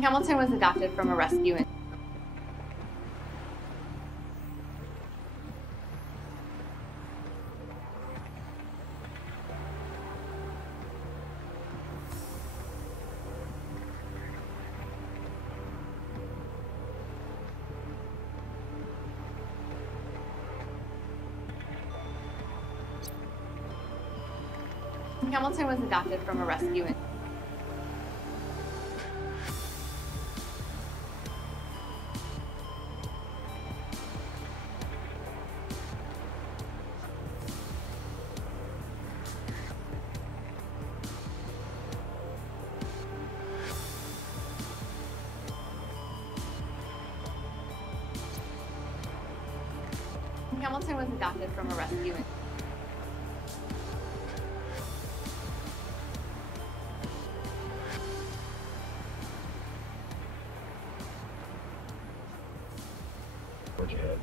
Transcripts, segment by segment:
Hamilton was adopted from a rescue in Hamilton was adopted from a rescue in Hamilton was adopted from a rescue in What you had?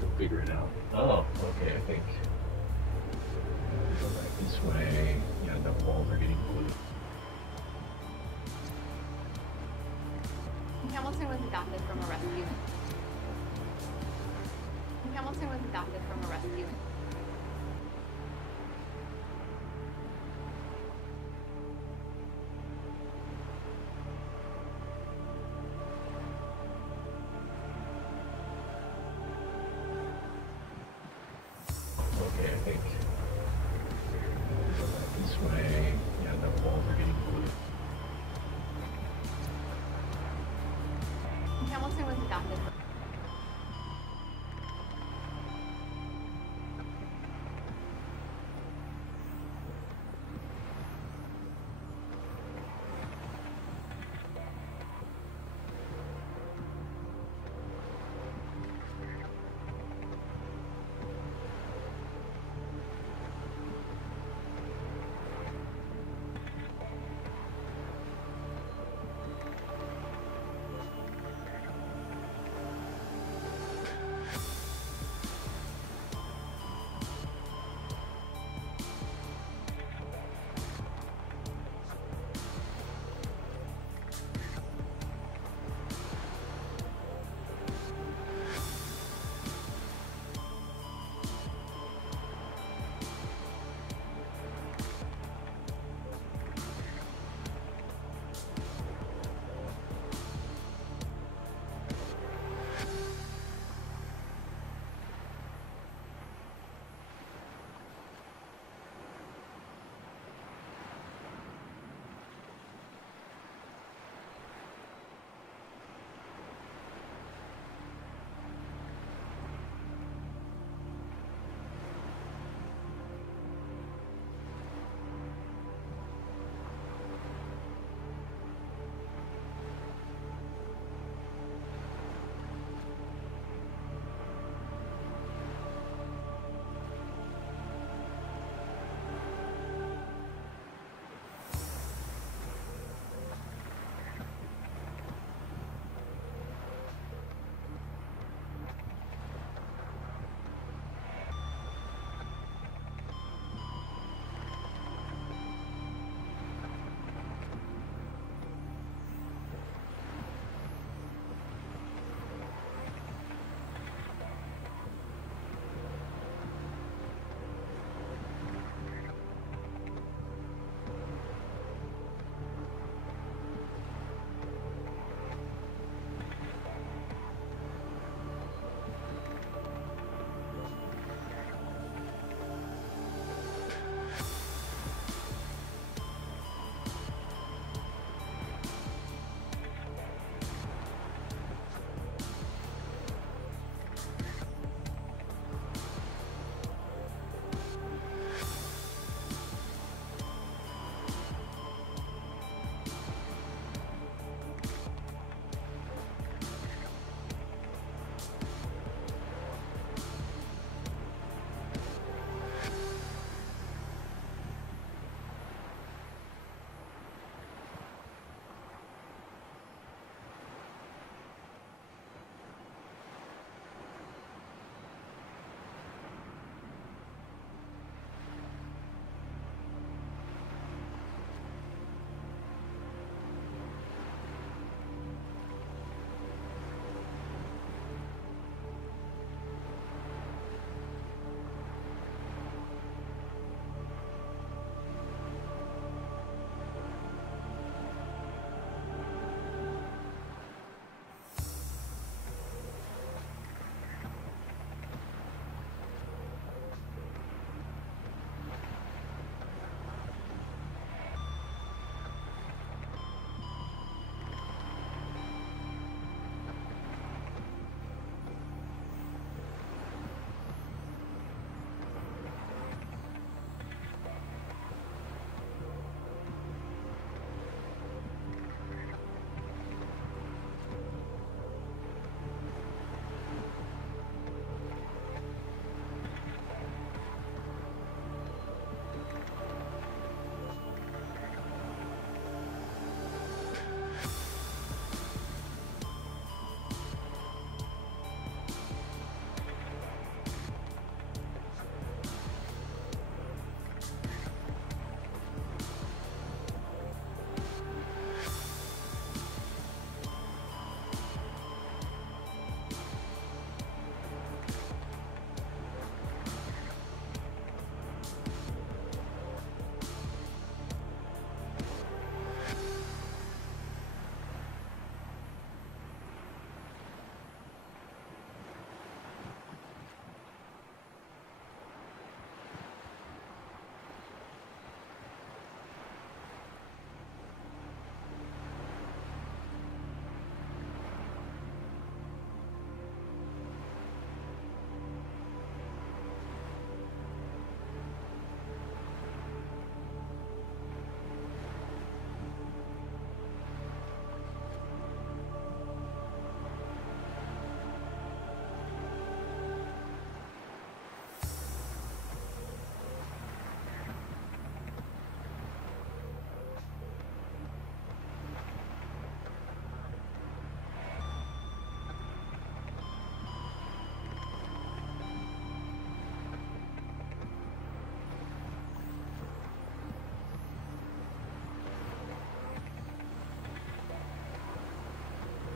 We'll figure it out. Oh, okay, I think. Go back this way. Yeah, the walls are getting blue. Hamilton was adopted from a rescue in Hamilton was adopted from a rescue in Okay, I think. Go back this way. Yeah, the walls are getting blue. Hamilton was adopted from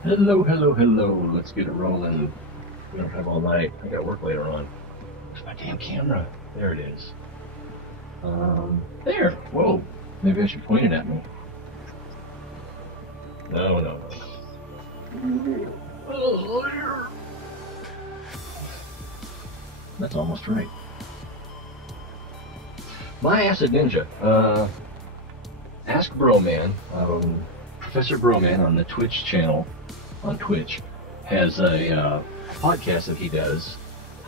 Hello, hello, hello. Let's get it rolling. We don't have all night. I got work later on. Where's my damn camera? There it is. There. Whoa. Maybe I should point it at me. No. That's almost right. My Acid Ninja. Ask Broman. Professor Broman on the Twitch channel, on Twitch, has a podcast that he does.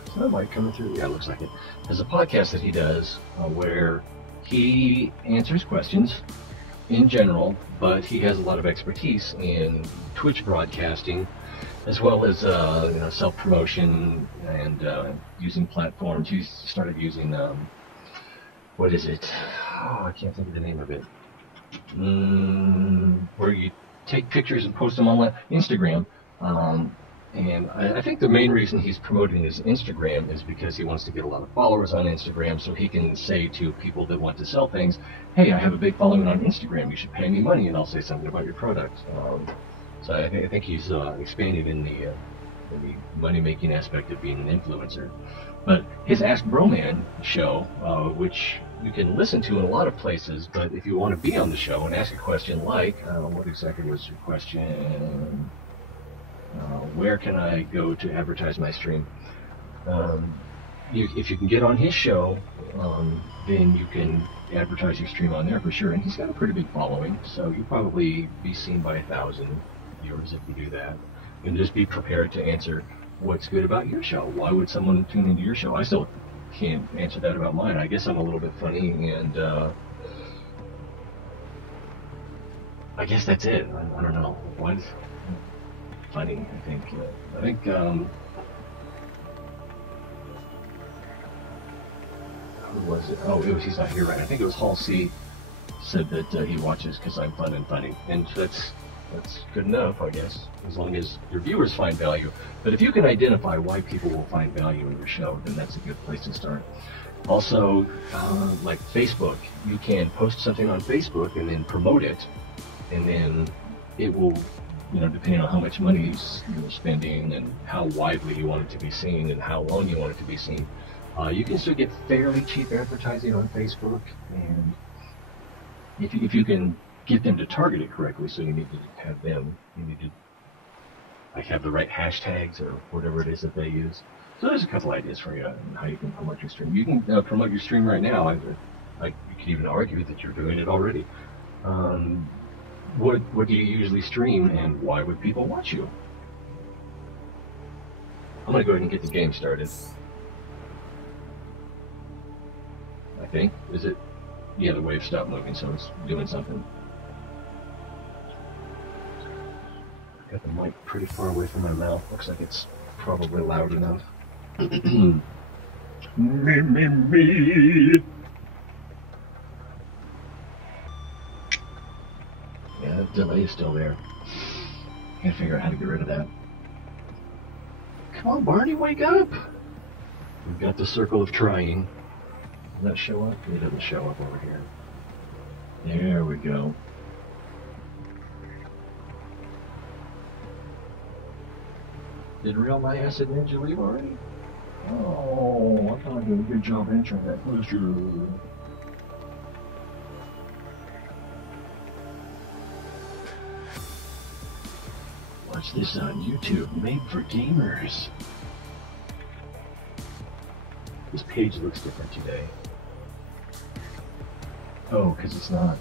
Is that light coming through? Yeah, it looks like it. Has a podcast that he does where he answers questions in general, but he has a lot of expertise in Twitch broadcasting, as well as self-promotion and using platforms. He's started using what is it? Oh, I can't think of the name of it. Where you take pictures and post them on Instagram. And I think the main reason he's promoting his Instagram is because he wants to get a lot of followers on Instagram, so he can say to people that want to sell things, hey, I have a big following on Instagram, you should pay me money and I'll say something about your product. So I think he's expanded in the money-making aspect of being an influencer. But his Ask Broman show, which you can listen to in a lot of places, but if you want to be on the show and ask a question like, what exactly was your question? Where can I go to advertise my stream? If you can get on his show, then you can advertise your stream on there for sure. And he's got a pretty big following, so you'll probably be seen by 1,000 viewers if you do that. And just be prepared to answer what's good about your show. Why would someone tune into your show? I still can't answer that about mine. I guess I'm a little bit funny, and I guess that's it. I don't know. What? Funny, I think. Who was it? Oh, he's not here, right? I think it was Hall C. Said that he watches because I'm fun and funny, and that's good enough, I guess, as long as your viewers find value. But if you can identify why people will find value in your show, then that's a good place to start. Also, like Facebook, you can post something on Facebook and then promote it, and then it will, depending on how much money you're spending and how widely you want it to be seen and how long you want it to be seen, you can still get fairly cheap advertising on Facebook. And if you can get them to target it correctly, so you need to have have the right hashtags or whatever it is that they use. So there's a couple ideas for you on how you can promote your stream. You can promote your stream right now. You could even argue that you're doing it already. What do you usually stream, and why would people watch you? I'm going to go ahead and get the game started. I think. Is it? Yeah, the wave stopped moving, so it's doing something. Got the mic pretty far away from my mouth. Looks like it's probably loud enough. Me. Yeah, that delay is still there. Can't figure out how to get rid of that. Come on, Barney, wake up! We've got the circle of trying. Does that show up? It doesn't show up over here. There we go. Did real my Acid Ninja leave already? Oh, I thought I did a good job answering that question. Watch this on YouTube, made for gamers. This page looks different today. Oh, because it's not.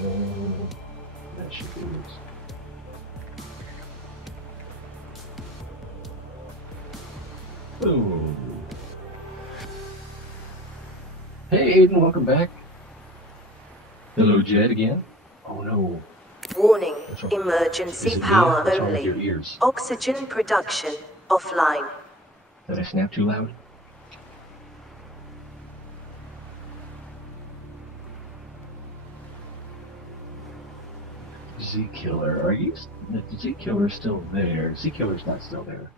There we go. That should be it. Boom. Hey Aiden, welcome back. Hello Jed again. Oh no. Warning, emergency power only. Oxygen production offline. Did I snap too loud? Z-Killer, are you? The Z-Killer's still there. Z-Killer's not still there.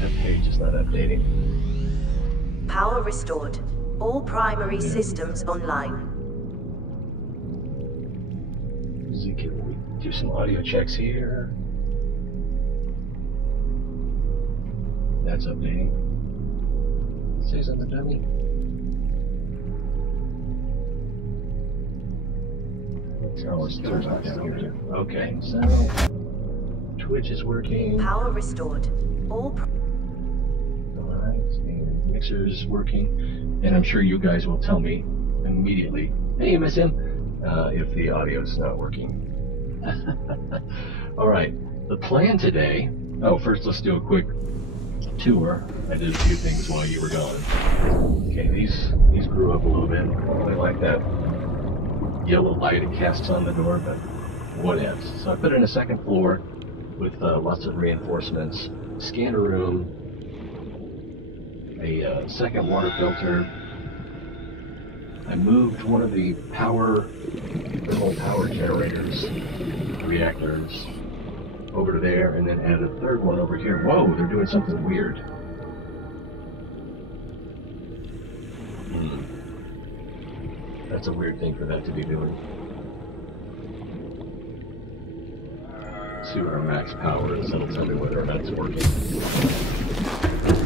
That page is not updating. Power restored. All primary systems online. Can we do some audio checks here? That's updating. It says on the dummy. Oh, it's still not down here. Okay, so Twitch is working. Power restored. Alright, and Mixer is working. And I'm sure you guys will tell me immediately, hey, you miss him, if the audio is not working. Alright, the plan today. Oh, first let's do a quick tour. I did a few things while you were gone. Okay, these grew up a little bit. I like that yellow light it casts on the door, but whatever. So I put in a second floor with lots of reinforcements, scanner room, a second water filter. I moved one of the thermal power generators, reactors, over to there, and then added a third one over here. Whoa, they're doing something weird. That's a weird thing for that to be doing. Let's see what our max power is. That'll tell me whether or not it's working.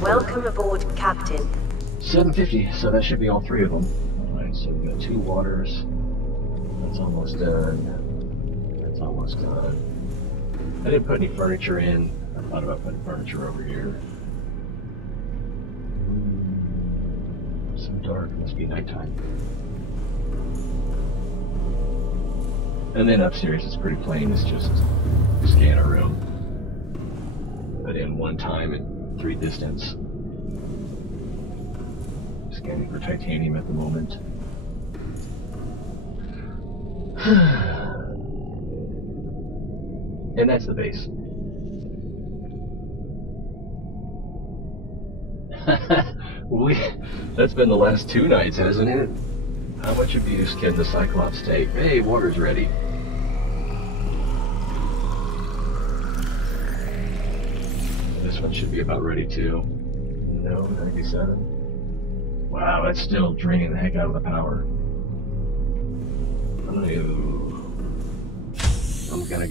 Welcome aboard, Captain. 750, so that should be all three of them. Alright, so we got 2 waters. That's almost done. That's almost done. I didn't put any furniture in. I thought about putting furniture over here. So dark, it must be nighttime. And then upstairs it's pretty plain, it's just a scanner room. Put in 1 time and 3 distance. Scanning for titanium at the moment. And that's the base. That's been the last 2 nights, hasn't it? How much abuse can the Cyclops take? Hey, water's ready. This one should be about ready too. No, 97. Wow, that's still draining the heck out of the power. I'm gonna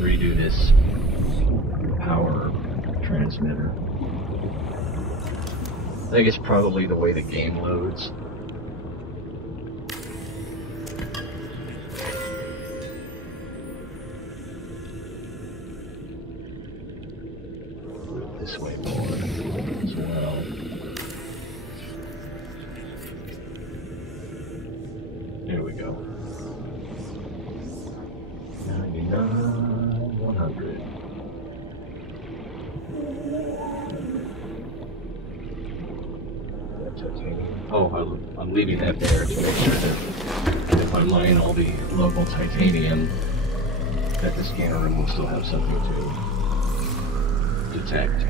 redo this power transmitter. I think it's probably the way the game loads. This way more as well. There we go. 99, 100. Oh, I'm leaving that there to make sure that if I mine all the local titanium, that the scanner room will still have something to detect.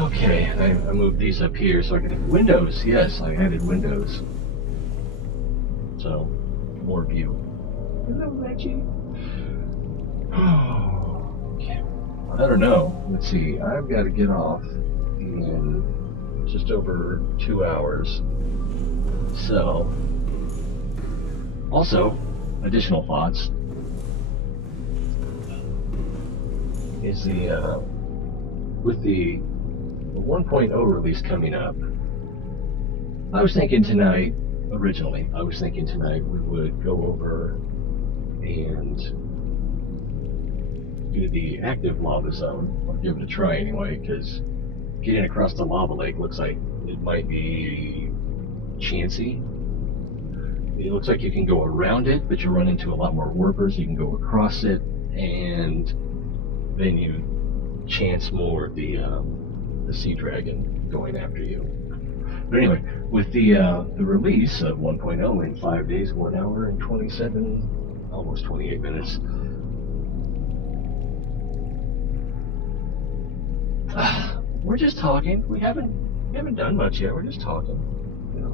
Okay, I moved these up here so I can have windows. Yes, I added windows. So, more view. Hello, Reggie. Okay. I don't know. Let's see. I've got to get off in just over 2 hours. So, also, additional thoughts is with the 1.0 release coming up, I was thinking tonight, originally, we would go over and do the active lava zone, or give it a try anyway, because getting across the lava lake looks like it might be chancy. It looks like you can go around it, but you run into a lot more warpers. You can go across it, and then you chance more of the sea dragon going after you. But anyway, with the release of 1.0 in 5 days, 1 hour and 27, almost 28 minutes. We're just talking. We haven't done much yet. We're just talking. You know,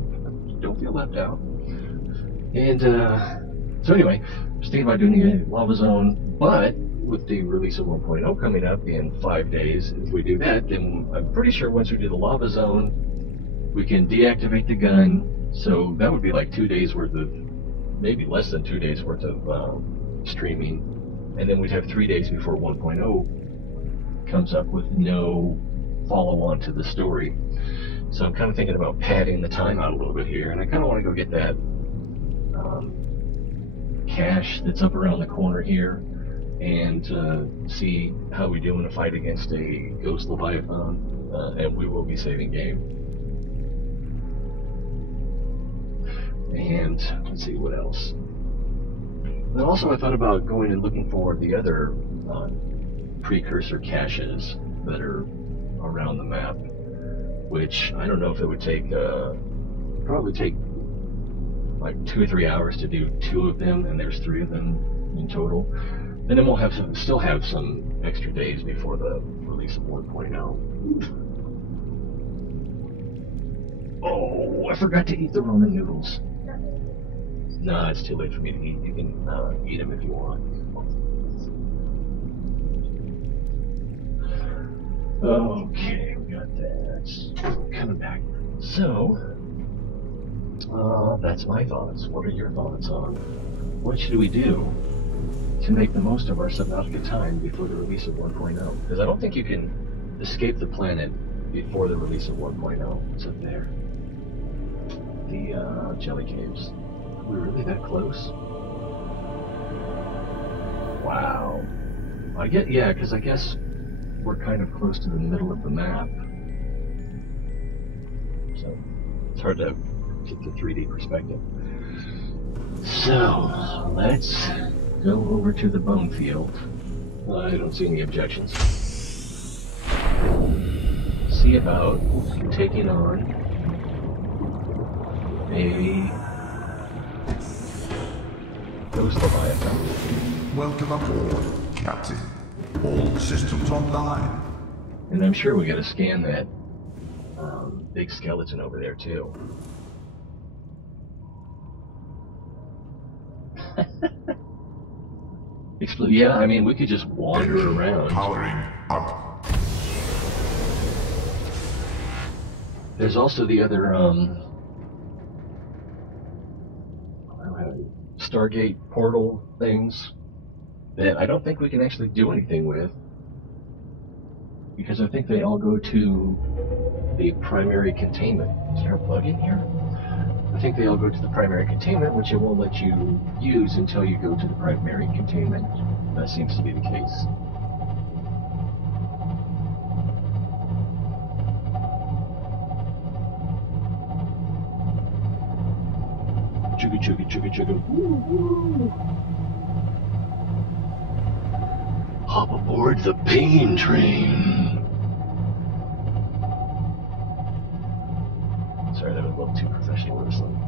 don't feel left out. And so anyway, I was thinking about doing a lava zone, but with the release of 1.0 coming up in 5 days, if we do that, then I'm pretty sure once we do the lava zone, We can deactivate the gun, so that would be like 2 days worth of, maybe less than 2 days worth of streaming, and then we'd have 3 days before 1.0 comes up with no follow-on to the story. So I'm kind of thinking about padding the time out a little bit here, and I kind of want to go get that cache that's up around the corner here, and see how we do in a fight against a ghost leviathan, and we will be saving game. And let's see what else. And also, I thought about going and looking for the other precursor caches that are around the map, which I don't know if it would take, probably take like 2 or 3 hours to do 2 of them, and there's 3 of them in total. And then we'll have still have some extra days before the release of 1.0. Oh, I forgot to eat the ramen noodles. No, it's too late for me to eat. You can eat them if you want. Okay, we got that. Coming back. So, that's my thoughts. What are your thoughts on what should we do to make the most of our Subnautica time before the release of 1.0? Because I don't think you can escape the planet before the release of 1.0. It's up there. The jelly caves. Are we really that close? Wow. Yeah, because I guess we're kind of close to the middle of the map. So it's hard to get the 3D perspective. So let's go over to the bone field. I don't see any objections. See about taking on a ghost leviathan. Welcome aboard, Captain. All systems online. And I'm sure we gotta scan that big skeleton over there too. Yeah, I mean, we could just wander around. Powering up. There's also the other Stargate portal things that I don't think we can actually do anything with, because I think they all go to the primary containment. Is there a plug in here? I think they all go to the primary containment, which it won't let you use until you go to the primary containment. That seems to be the case. Chugga chugga chugga chugga. Woo, woo. Hop aboard the pain train. Sorry, that was a little too professional whistling.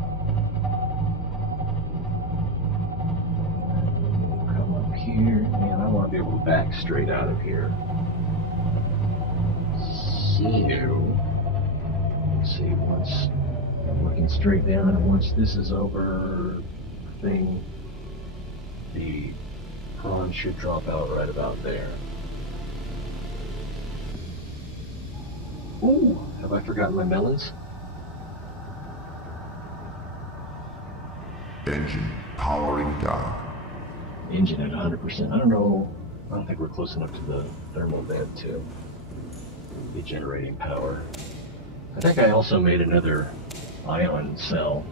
Come up here, and I want to be able to back straight out of here. So, let's see, once I'm looking straight down, and once this is over, the prawn should drop out right about there. Ooh, have I forgotten my melons? Engine powering down. Engine at 100%. I don't know. I don't think we're close enough to the thermal vent to be generating power. I think I also made another ion cell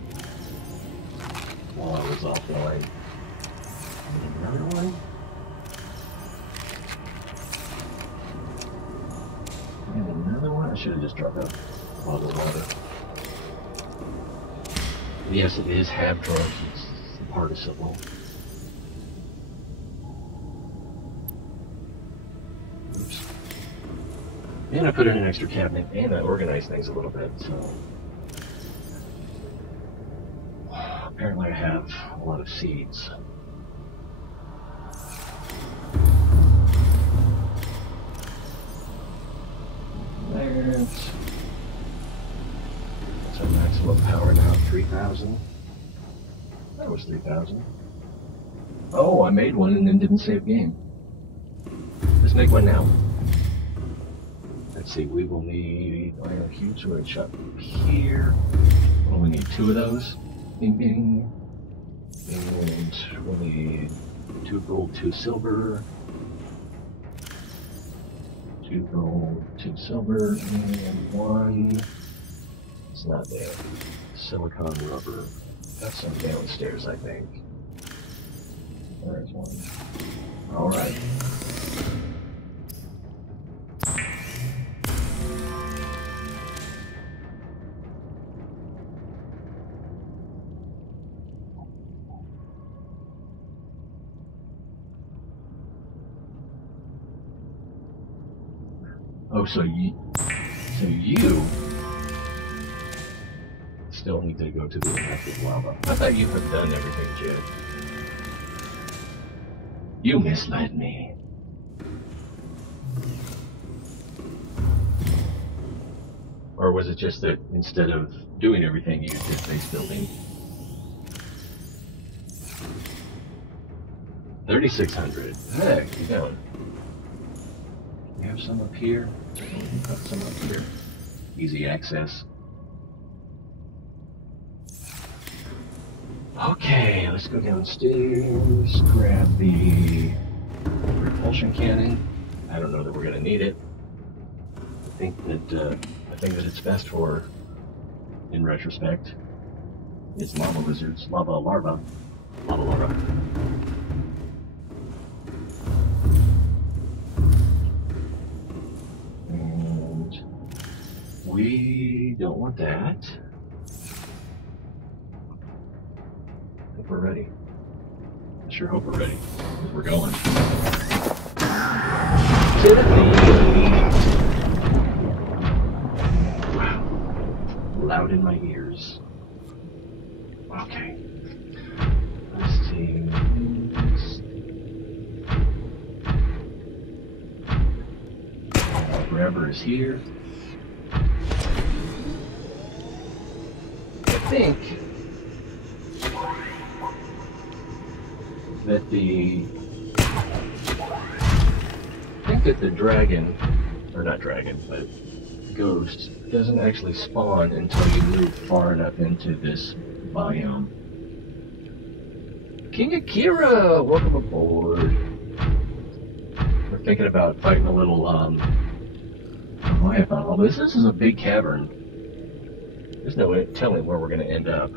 while I was offline. Another one? And another one? I should have just dropped a bottle of water. Yes, it is have drugs. It's the participle. Oops. And I put in an extra cabinet, and I organized things a little bit, so... Apparently I have a lot of seeds. There's... So maximum power now, 3,000. That was 3,000. Oh, I made one and then didn't save game. Let's make one now. Let's see, we will need iron cubes. We're going to shop here. Well, we need 2 of those. Bing, bing. And we'll need 2 gold, 2 silver. 2 gold, 2 silver, and 1. It's not there. Silicon rubber. That's some downstairs, I think. There's 1. Alright. Oh, so you still need to go to the active lava. I thought you had done everything, Jed. You misled me. Or was it just that instead of doing everything, you did base building? 3,600. Heck, you going? We have some up here. We've got some up here. Easy access. Okay, let's go downstairs, grab the repulsion cannon. I don't know that we're going to need it. I think that it's best for, in retrospect, is lava lizards, lava larva. And we don't want that. We're ready. I sure hope we're ready, because we're going. Wow. Loud in my ears. Okay. Let's see. Grabber is here. I think that the dragon, or not dragon, but ghost, doesn't actually spawn until you move far enough into this biome. King Akira, welcome aboard. We're thinking about fighting a little Leviathan. Although this is a big cavern. There's no way telling where we're going to end up.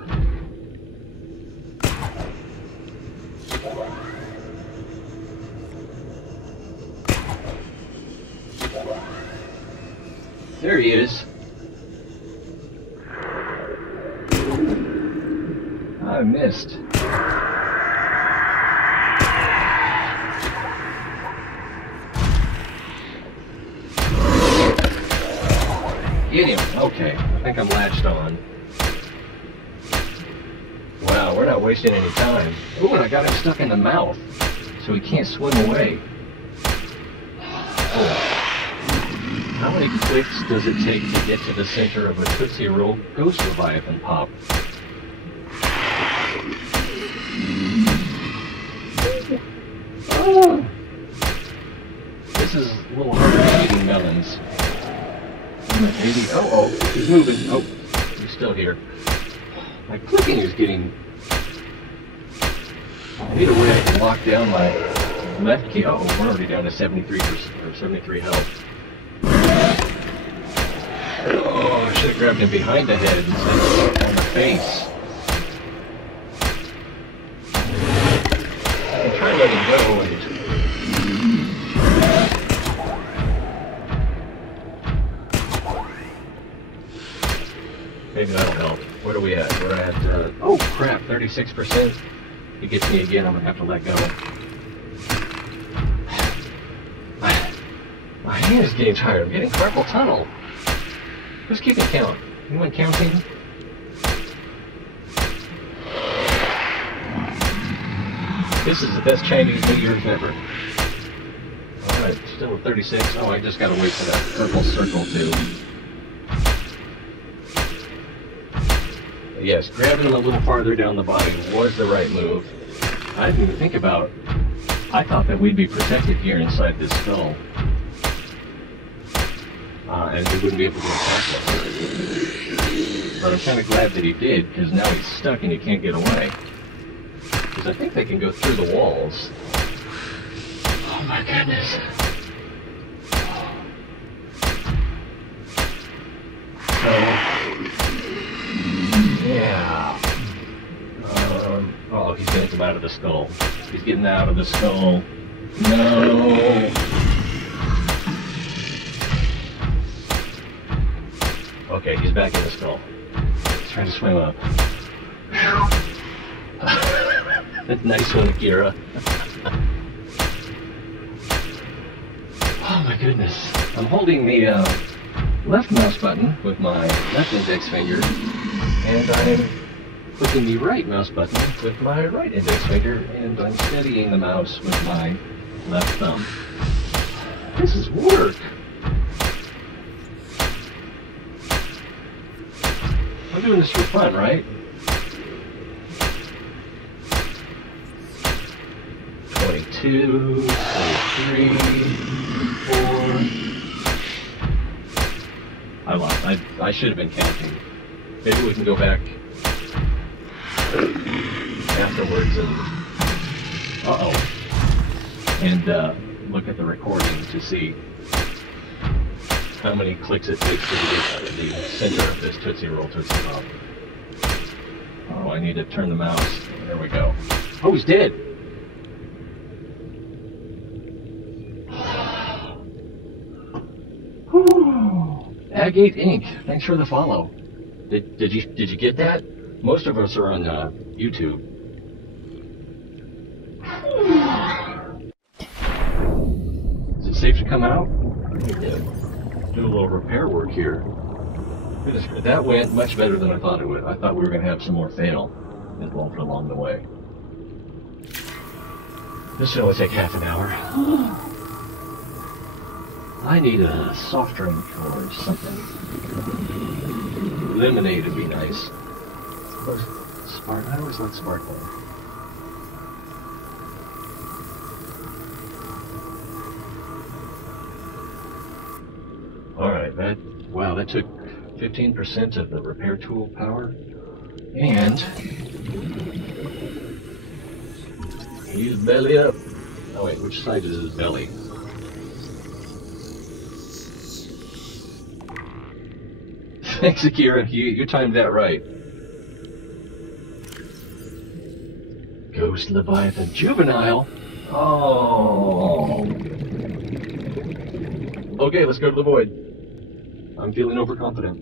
There he is. I missed. Get him. Okay, I think I'm latched on. Wow, we're not wasting any time. Ooh, and I got him stuck in the mouth, so he can't swim away. Oh. How many clicks does it take to get to the center of a Tootsie Roll Ghost Leviathan pop? Oh. This is a little harder than eating melons. Oh, he's moving. Oh, he's still here. My clicking is getting... I need a way I can lock down my left key. Oh, we're already down to 73% or 73 health. Oh, I should have grabbed him behind the head instead of on the face. I can try letting go and... Maybe that'll help. What are we at? We're at, oh crap, 36%. He gets me again, I'm gonna have to let go. My hand is getting tired. I'm getting carpal tunnel. Who's keeping count? Anyone counting? This is the best Chinese New Year's ever. Alright, still at 36. Oh, I just gotta wait for that purple circle too. Yes, grabbing him a little farther down the body was the right move. I didn't even think about... I thought that we'd be protected here inside this skull. and he wouldn't be able to attack us. But I'm kind of glad that he did, because now he's stuck and he can't get away. Because I think they can go through the walls. Oh my goodness. So, yeah. Oh, he's going to come out of the skull. He's getting out of the skull. No. Okay, he's back in the skull. He's trying to swim up. Nice one, Kira. Oh my goodness. I'm holding the left mouse button with my left index finger, and I'm clicking the right mouse button with my right index finger, and I'm steadying the mouse with my left thumb. This is work. I'm doing this for fun, right? 22, 23, 24. I lost. I should have been counting. Maybe we can go back afterwards and look at the recording to see how many clicks it takes to get the center of this Tootsie Roll Tootsie Pop. Oh, I need to turn the mouse. There we go. Oh, he's dead. Agate Inc. Thanks for the follow. Did you get that? Most of us are on YouTube. Is it safe to come out? Yeah. Do a little repair work here. Goodness, that went much better than I thought it would. I thought we were going to have some more fail involved along the way. This should only take half an hour. I need a soft drink or something. Lemonade would be nice. I always like sparkling. Alright, that took 15% of the repair tool power. And he's belly up. Oh wait, which side is his belly? Thanks, Akira. You timed that right. Ghost Leviathan Juvenile? Oh. Okay, let's go to the void. I'm feeling overconfident.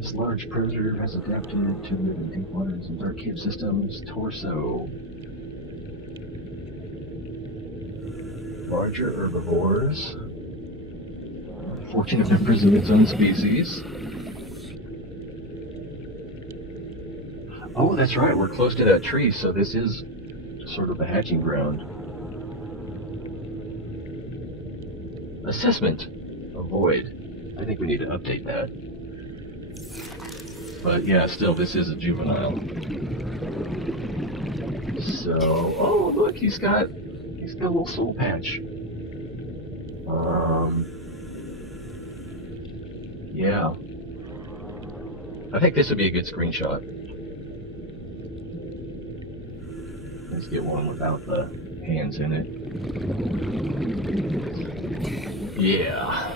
This large predator has adapted to live in deep waters and dark cave systems. Torso. Larger herbivores. Fortunate to preserve its own species. Oh, that's right, we're close to that tree, so this is sort of a hatching ground. Assessment. Avoid. I think we need to update that. But yeah, still, this is a juvenile. So, oh look, he's got a little soul patch. Yeah. I think this would be a good screenshot. Let's get one without the hands in it. Yeah.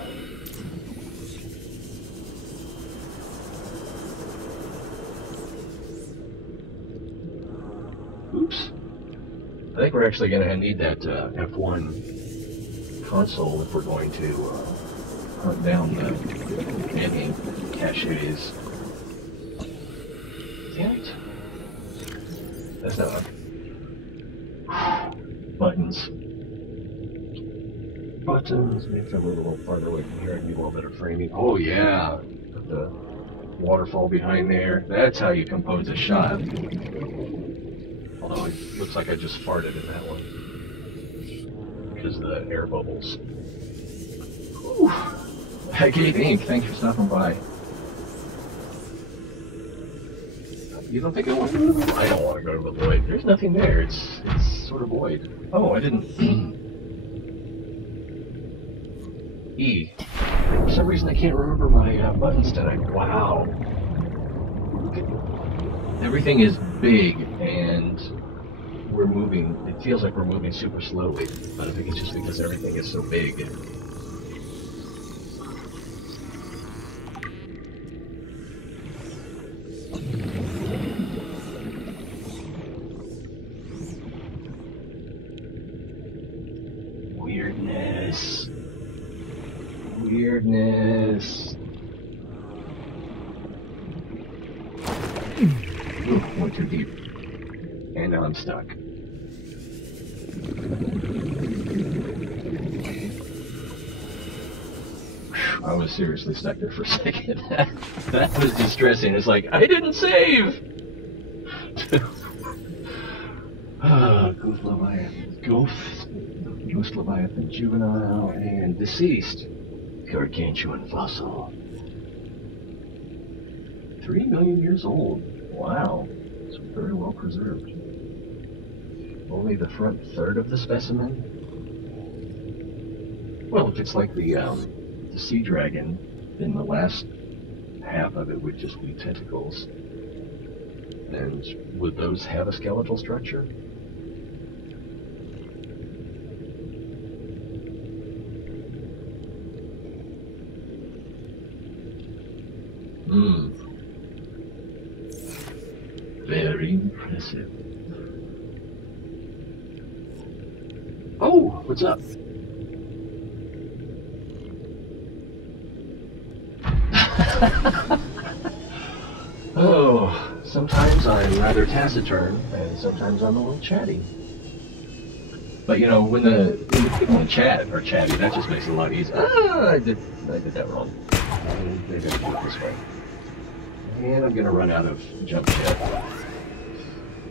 Oops. I think we're actually going to need that F1 console if we're going to hunt down the ending caches. Damn it. That's not buttons. Buttons. Make them a little farther away from here and be a little better framing. Oh yeah. Got the waterfall behind there. That's how you compose a shot. Although it looks like I just farted in that one. Because of the air bubbles. Whew. Agate Inc. Thanks for stopping by. You don't think I want to go to the void? I don't want to go to the void. There's nothing there. It's sort of void. Oh, I didn't. E. For some reason, I can't remember my buttons tonight. Wow. Everything is big, and we're moving. It feels like we're moving super slowly, but I think it's just because everything is so big. Weirdness. Weirdness. Ooh, went too deep. And now I'm stuck. I was seriously stuck there for a second. That was distressing. It's like, I didn't save! Ghost Leviathan. Ghost Leviathan juvenile and deceased. Gargantuan fossil. 3 million years old. Wow. It's very well preserved. Only the front third of the specimen? Well, if it's like the sea dragon, then the last half of it would just be tentacles. And would those have a skeletal structure? Very impressive. Oh, what's up? Oh, sometimes I'm rather taciturn, and sometimes I'm a little chatty. But you know, when the people in chat are chatty, that just makes it a lot easier. I did that wrong. Maybe I can do it this way. And I'm gonna run out of jump jet.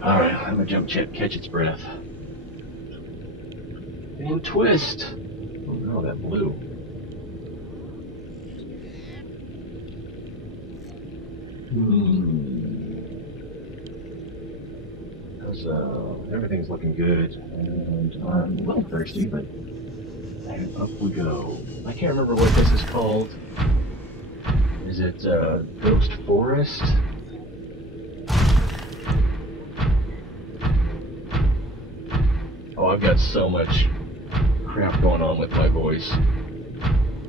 Alright, I'm gonna jump jet, catch its breath. And twist! Oh no, that blew. Because everything's looking good, and I'm a little thirsty, but up we go. I can't remember what this is called. Is it Ghost Forest? Oh, I've got so much crap going on with my voice.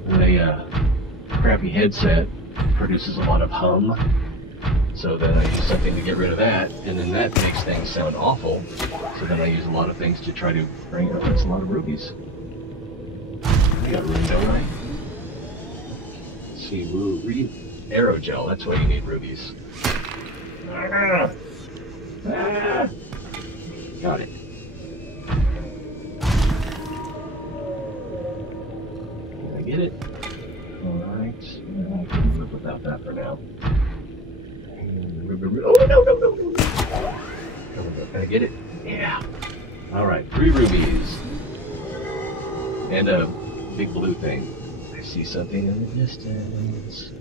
The crappy headset produces a lot of hum, so then I use something to get rid of that, and then that makes things sound awful, so then I use a lot of things to try to bring it up. It's a lot of rubies. I got room, don't I? Let's see, aerogel, that's why you need rubies. Got it. Can I get it? Alright, I can live without that for now. Oh, no! Can I get it? Yeah. Alright, 3 rubies. And a big blue thing. I see something in the distance.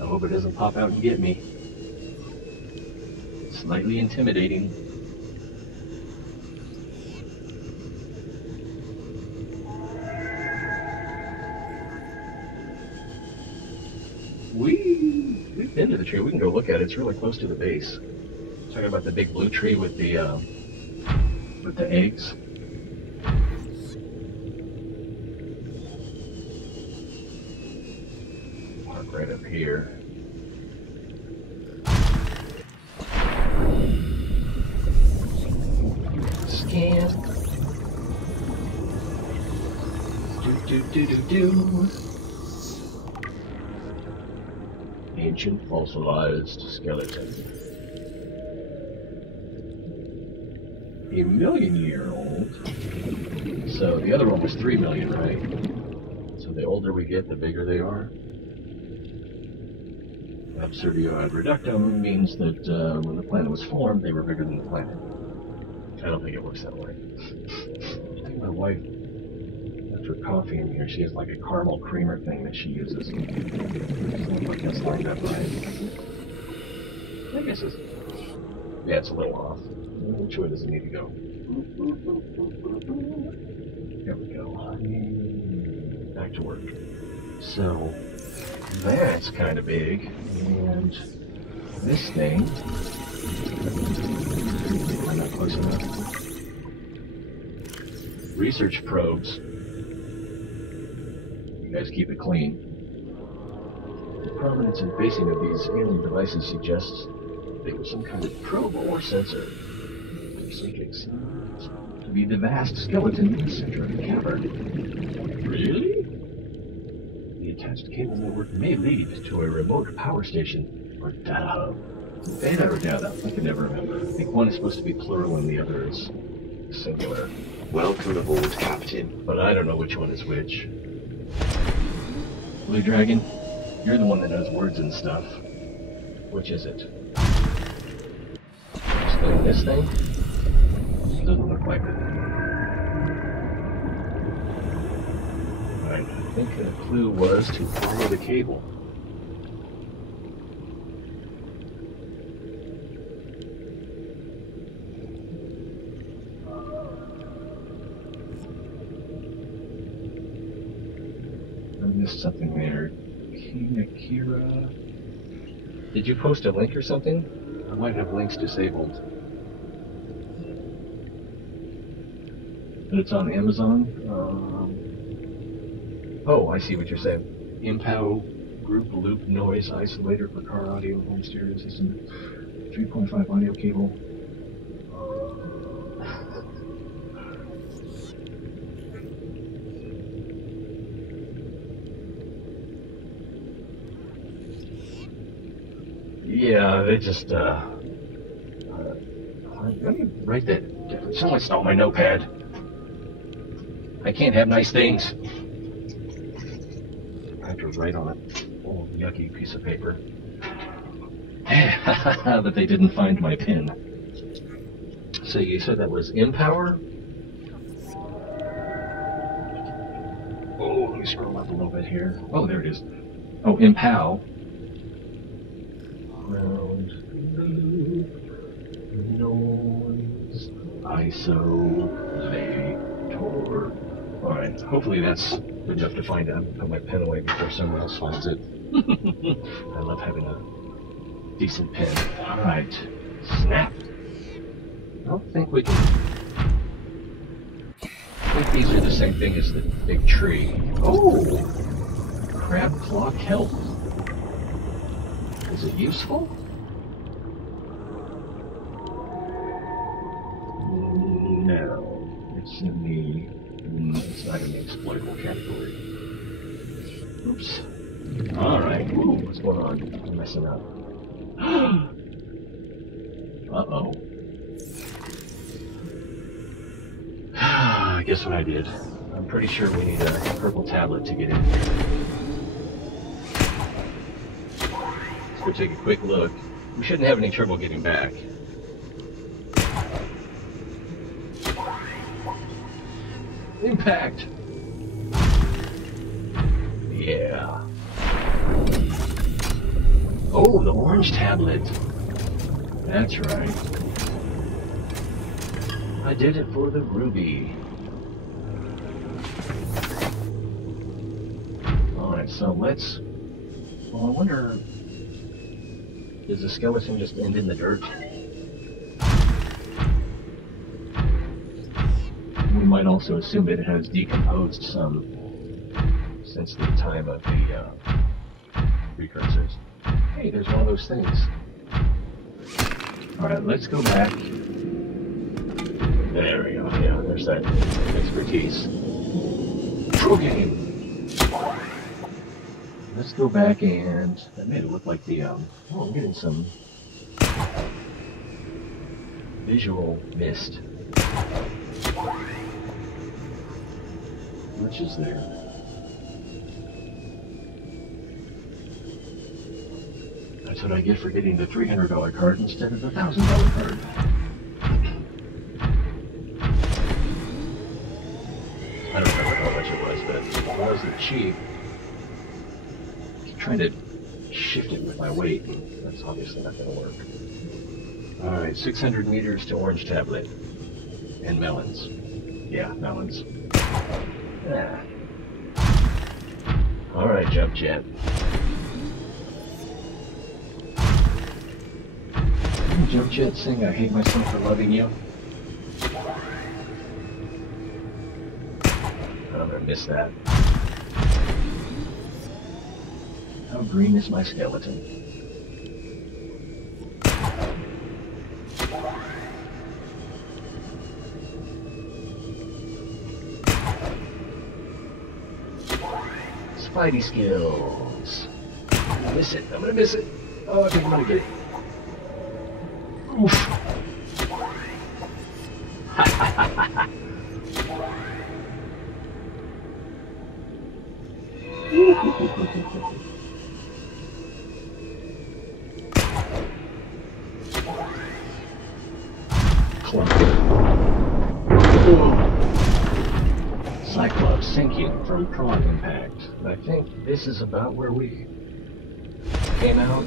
I hope it doesn't pop out and get me. Slightly intimidating. We've been to the tree. We can go look at it. It's really close to the base. Talking about the big blue tree with the eggs. Park right up here. Scan. Do. Ancient fossilized skeleton. 1 million year old. So the other one was 3 million, right? So the older we get, the bigger they are. Absurdio ad reductum means that when the planet was formed, they were bigger than the planet. I don't think it works that way. I think my wife, after coffee in here, she has like a caramel creamer thing that she uses. So like that's lined up right. I guess it's, yeah, it's a little off. Which way does it need to go? There we go. back to work. So that's kind of big, and this thing, I'm not close enough. Research probes. You guys keep it clean. The prominence and facing of these alien devices suggests they were some kind of probe or sensor. Psychics to be the vast skeleton in the center of the cavern. Really? The attached cable network may lead to a remote power station or data hub. Data or data? I can never remember. I think one is supposed to be plural and the other is singular. Welcome aboard, Captain. But I don't know which one is which. Blue Dragon, you're the one that knows words and stuff. Which is it? Explain this thing? Doesn't look like it. Alright, I think the clue was to follow the cable. I missed something there. Kira. Did you post a link or something? I might have links disabled. But it's on Amazon. Oh, I see what you're saying. Impow group loop noise isolator for car audio home stereo system. 3.5 audio cable. Yeah, they just, let me write that. Someone stole my notepad. I can't have nice things. I have to write on it. Oh, yucky piece of paper. But they didn't find my pen. So you said that was Empower? Oh, let me scroll up a little bit here. Oh, there it is. Oh, Empow. Ground noise isolator. Alright, hopefully that's good enough to find out. Put my pen away before someone else finds it. I love having a decent pen. Alright, snap. I don't think we can. I think these are the same thing as the big tree. Oh! Crab claw kelp. Is it useful? No. It's in the... It's not in the exploitable category. Oops. Alright. Ooh, what's going on? I'm messing up. Uh-oh. Guess what I did? I'm pretty sure we need a purple tablet to get in here. Let's go take a quick look. We shouldn't have any trouble getting back. Impact! Yeah. Oh, the orange tablet. That's right. I did it for the ruby. Alright, so let's... Well, I wonder... Does the skeleton just end in the dirt? We might also assume that it has decomposed some since the time of the precursors. Hey, there's one of those things. Alright, let's go back. There we go, yeah, there's that expertise. Pro game! Let's go back and... That made it look like the, oh, I'm getting some visual mist. Which is there? That's what I get for getting the $300 card instead of the $1,000 card. I don't remember how much it was, but it wasn't cheap. I'm trying to shift it with my weight, and that's obviously not going to work. Alright, 600 meters to orange tablet. And melons. Yeah, melons. Yeah. Alright, jump jet. Didn't Jump Jet sing I Hate Myself for Loving You? I'm gonna miss that. How green is my skeleton? Spidey skills. I'm gonna miss it. I'm gonna miss it. Oh, I think I'm gonna get it. Oof. Cyclops sinking from prong impact. I think this is about where we came out.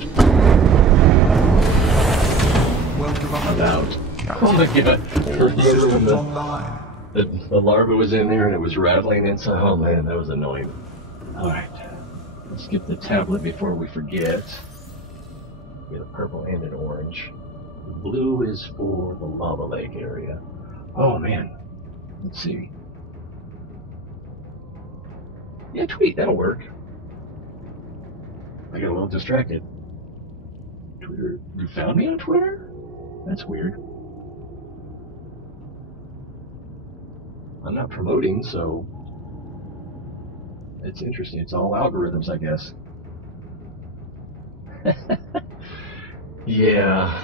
Welcome About. Captain. Oh my god. All systems online. The larva was in there and it was rattling inside. Oh man, that was annoying. Alright. Let's get the tablet before we forget. Get a purple and an orange. The blue is for the lava lake area. Oh man. Let's see. Yeah, tweet, that'll work. I got a little distracted. Twitter. You found me on Twitter? That's weird. I'm not promoting, so it's interesting. It's all algorithms, I guess. Yeah.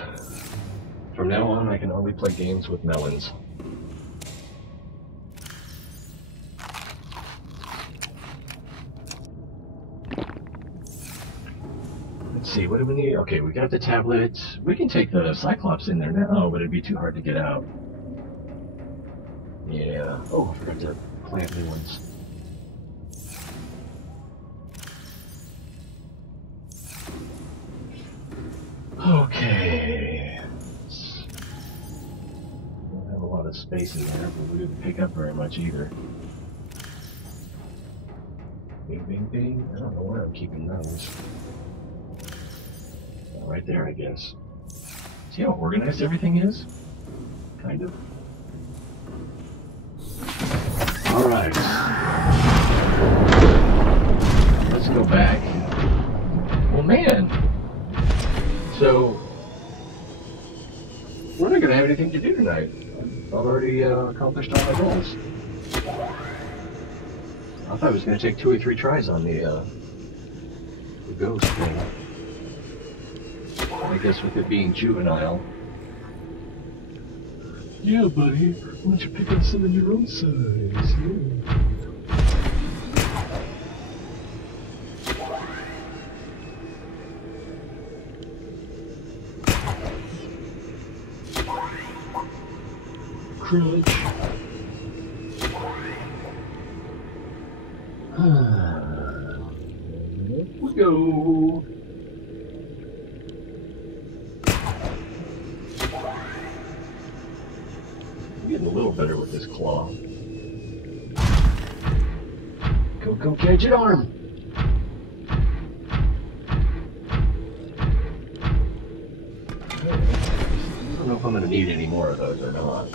From now on, I can only play games with melons. Let's see, what do we need? Okay, we got the tablet. We can take the Cyclops in there now, but it'd be too hard to get out. Yeah. Oh, I forgot to plant new ones. Okay. Don't have a lot of space in there, but we didn't pick up very much either. Bing, bing, bing. I don't know where I'm keeping those. Right there, I guess. See how organized everything is? Kind of. Alright. Let's go back. Well, man. So, we're not going to have anything to do tonight. I've already accomplished all my goals. I thought I was going to take 2 or 3 tries on the ghost thing. I guess with it being juvenile. Yeah, buddy. Why don't you pick up some of your own size? Yeah. Crunch. Here we go. Getting a little better with this claw. Go, gadget arm! I don't know if I'm going to need any more of those or not.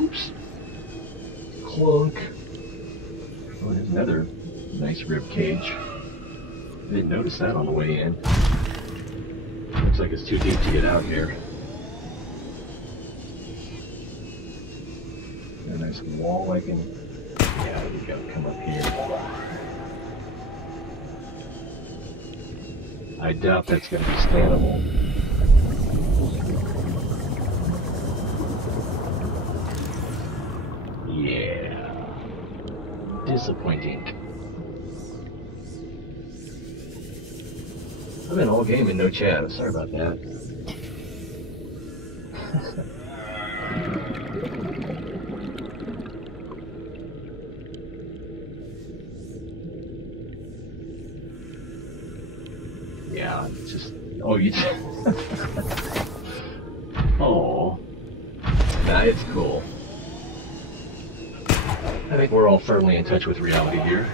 Oops. Clunk. Oh, there's another nice rib cage. I didn't notice that on the way in. Looks like it's too deep to get out here. A nice wall I can... Yeah, there we go. Come up here. I doubt that's going to be standable. Yeah. Disappointing. I've been all game and no chat. Sorry about that. Yeah, it's just... Oh, you... Oh. Yeah, it's cool. I think we're all firmly in touch with reality here.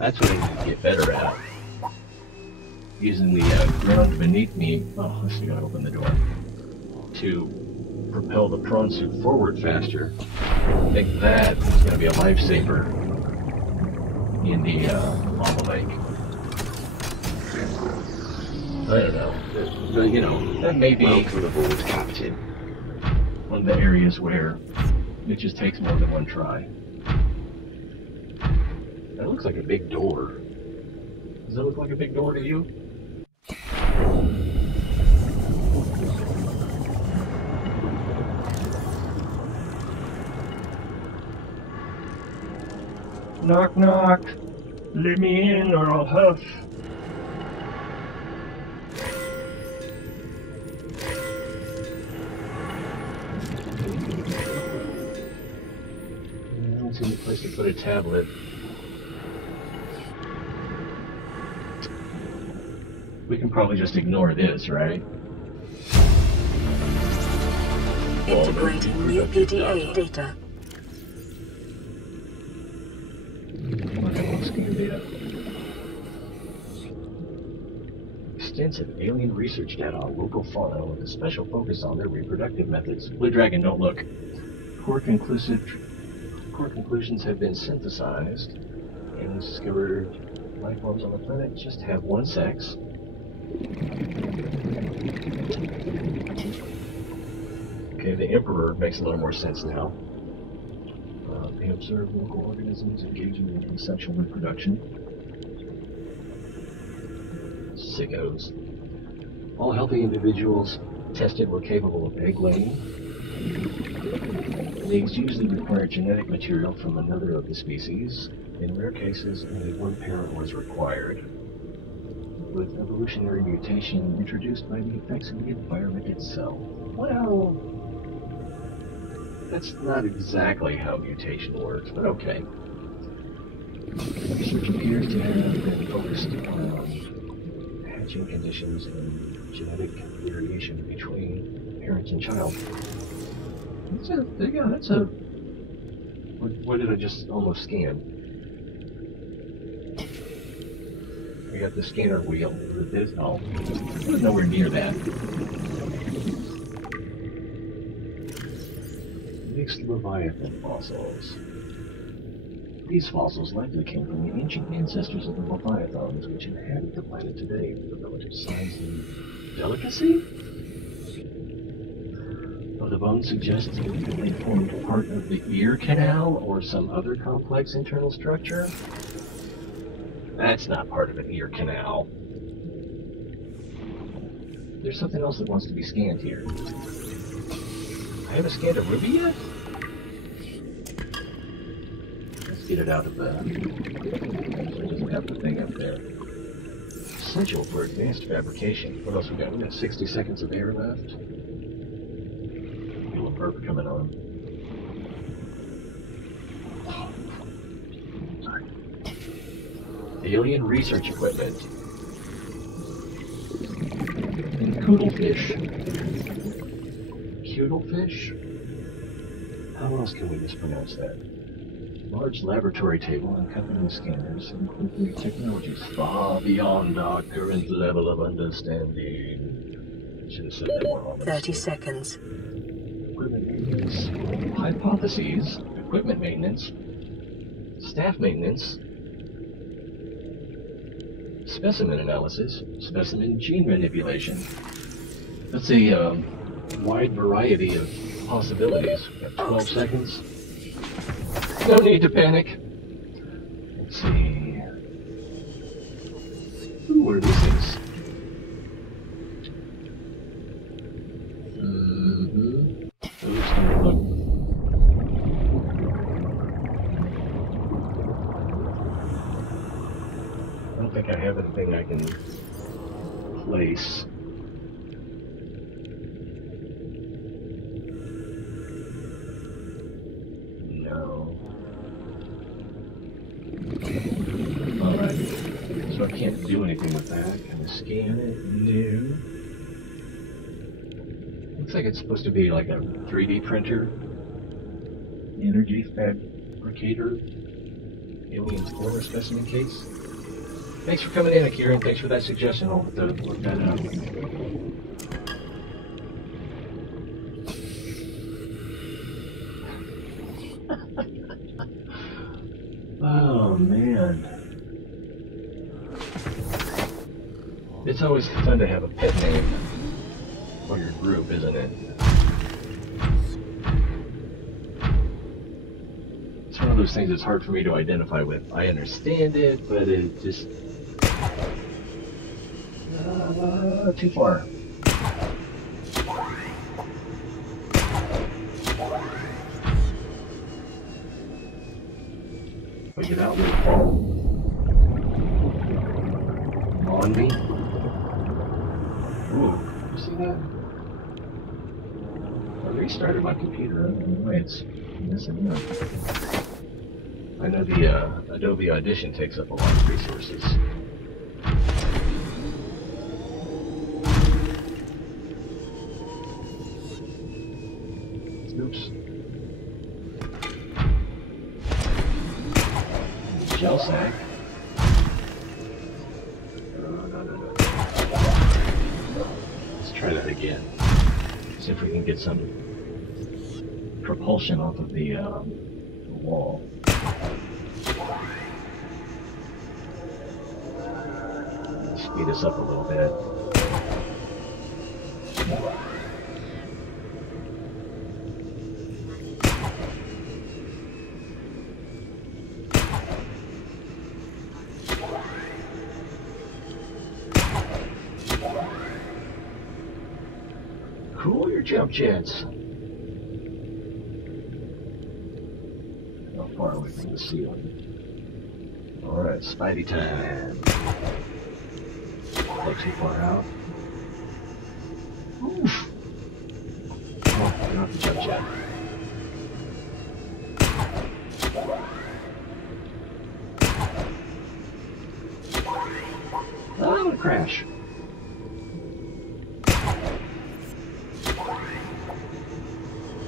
That's what I need to get better at. Using the ground beneath me, oh, let's see, I gotta open the door, to propel the prawn suit forward faster. I think that is going to be a lifesaver in the lava lake. I don't know. But, you know, that may be Welcome aboard, Captain. one of the areas where it just takes more than one try. That looks like a big door. Does that look like a big door to you? Knock, knock. Let me in or I'll huff. I don't see any place to put a tablet. We can probably just ignore this, right? Integrating new PDA data. Extensive alien research data on local fauna with a special focus on their reproductive methods. Blue Dragon, don't look. Core conclusions have been synthesized. Aliens discovered life forms on the planet just have one sex. Okay, the Emperor makes a little more sense now. They observe local organisms engaging in sexual reproduction. Sickos. All healthy individuals tested were capable of egg laying. The eggs usually require genetic material from another of the species. In rare cases, only one parent was required. With evolutionary mutation introduced by the effects of the environment itself. Well, that's not exactly how mutation works, but okay. Research appears to have been focused on hatching conditions and genetic variation between parent and child. That's a... What did I just almost scan? I got the scanner wheel. Oh, it was nowhere near that. Mixed Leviathan fossils. These fossils likely came from the ancient ancestors of the Leviathans, which inhabit the planet today with a relative size and delicacy? Well, the bones suggest that they formed part of the ear canal or some other complex internal structure. That's not part of an ear canal. There's something else that wants to be scanned here. I haven't scanned a ruby yet? Let's get it out of the... It doesn't have the thing up there. Essential for advanced fabrication. What else we got? We got 60 seconds of air left. Feel a burp coming on. Sorry. Alien research equipment. And Kudelfish. Kudelfish? How else can we mispronounce that? Large laboratory table and accompanying scanners include new technologies far beyond our current level of understanding. Should have said that more often. 30 seconds. Equipment maintenance. Hypotheses. Equipment maintenance. Staff maintenance. Specimen analysis. Specimen gene manipulation. That's a wide variety of possibilities. We've got 12 seconds. No need to panic. Let's see. Ooh, what are these things? Oops, look. I don't think I have anything I can place. can't do anything with that. Can I scan it? No. Looks like it's supposed to be like a 3D printer. Energy fabricator. Alien core specimen case. Thanks for coming in, Akira, and thanks for that suggestion. I'll have to look that up. Oh, man. It's always fun to have a pet name for your group, isn't it? It's one of those things that's hard for me to identify with. I understand it, but it just... too far. If I get out, will it fall on me? Ooh, you see that? I restarted my computer. I don't know why it's messing up. I know the Adobe Audition takes up a lot of resources. Oops. Shell sack. No. Let's try that again. See if we can get some propulsion off of the wall. Speed us up a little bit. Cool your jump jets. How far away from the ceiling? Alright, Spidey time. Not too far out. Oof. Oh, get off the jump jet. Oh, I'm gonna crash.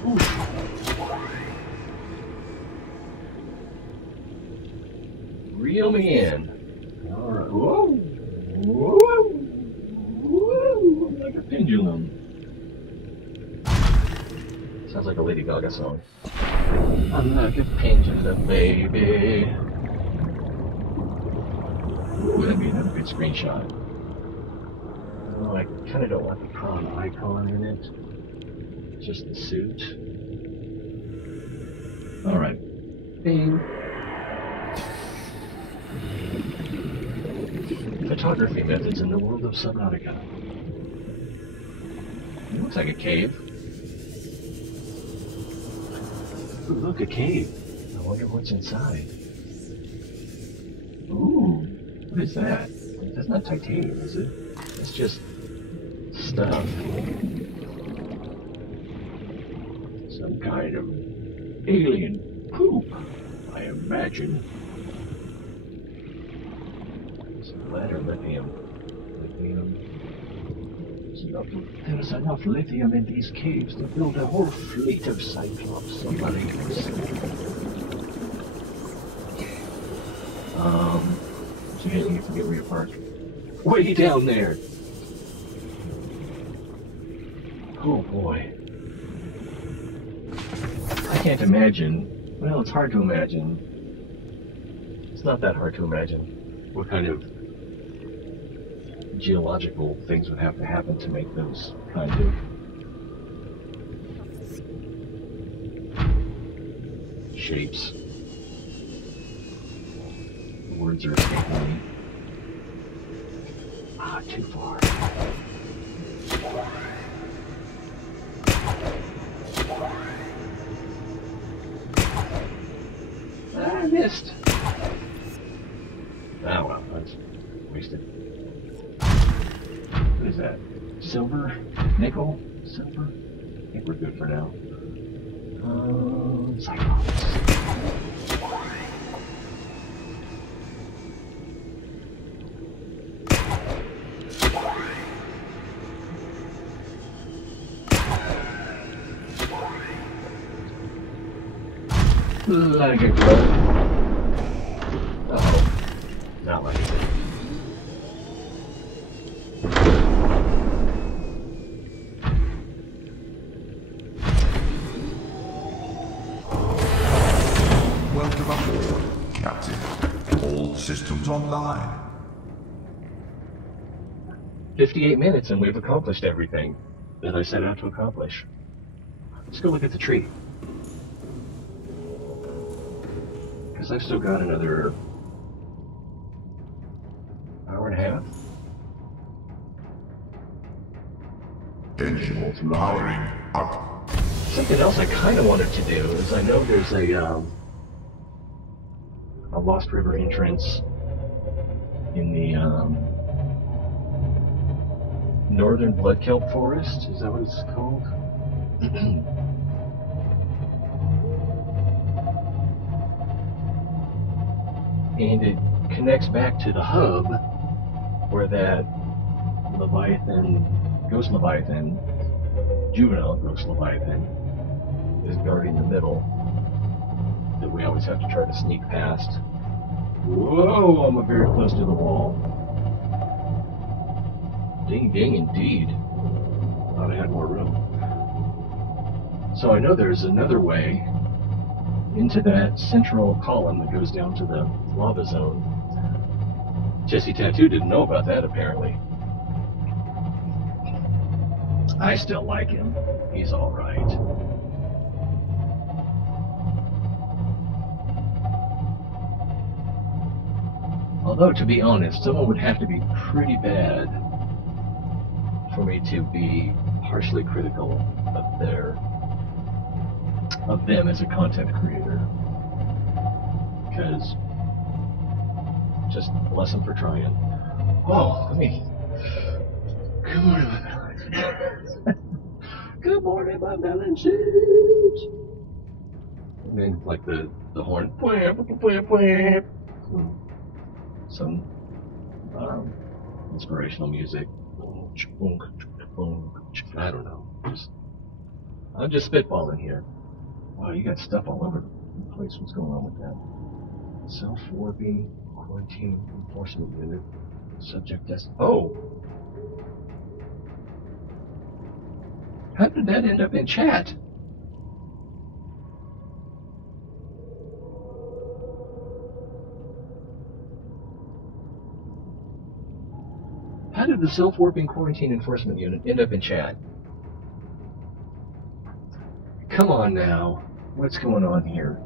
Oof. Reel me in. Alright. Whoa! Whoa! Whoa! Like a pendulum. Sounds like a Lady Gaga song. I'm like a pendulum, baby. Ooh, that'd be another good screenshot. Oh, I kind of don't want the prawn icon in it. Just the suit. Alright. Bing. Photography methods in the world of Subnautica. It looks like a cave. Ooh, look, a cave. I wonder what's inside. Ooh, what is that? That's not titanium, is it? It's just stuff. Some kind of alien poop, I imagine. Some lead or lithium. There's enough lithium in these caves to build a whole fleet of Cyclops submarines. So you forget where you parked. Way down there! Oh boy. I can't imagine. Well, it's hard to imagine. It's not that hard to imagine what kind of geological things would have to happen to make those kind of shapes. The words are escaping me. Ah, too far. I missed. Ah, well, that's wasted. What is that? Silver? Nickel? Silver? I think we're good for now. Cyclops. Like a glove. Uh-oh. Not like it. Welcome aboard, Captain. All systems online. 58 minutes and we've accomplished everything that I set out to accomplish. Let's go look at the tree. Because I've still got another hour and a half. Engines powering up. Something else I kind of wanted to do is I know there's a Lost River entrance in the Northern Blood Kelp Forest. Is that what it's called? And it connects back to the hub where that Leviathan, Ghost Leviathan, juvenile Ghost Leviathan, is guarding the middle that we always have to try to sneak past. Whoa, I'm very close to the wall. Ding ding indeed. Thought I had more room. So I know there's another way into that central column that goes down to the lava zone. Jesse Tattoo didn't know about that apparently. I still like him. He's alright. Although, to be honest, someone would have to be pretty bad for me to be harshly critical of them as a content creator. Because, just bless them for trying. Oh, let me... Good morning, my balance. Good morning, my balance. And then, like the horn. Some inspirational music. I don't know. I'm just spitballing here. Wow, you got stuff all over the place. What's going on with that? Self-warping, quarantine, enforcement unit, subject test. Oh! How did that end up in chat? How did the self-warping quarantine enforcement unit end up in chat? Come on now. What's going on here?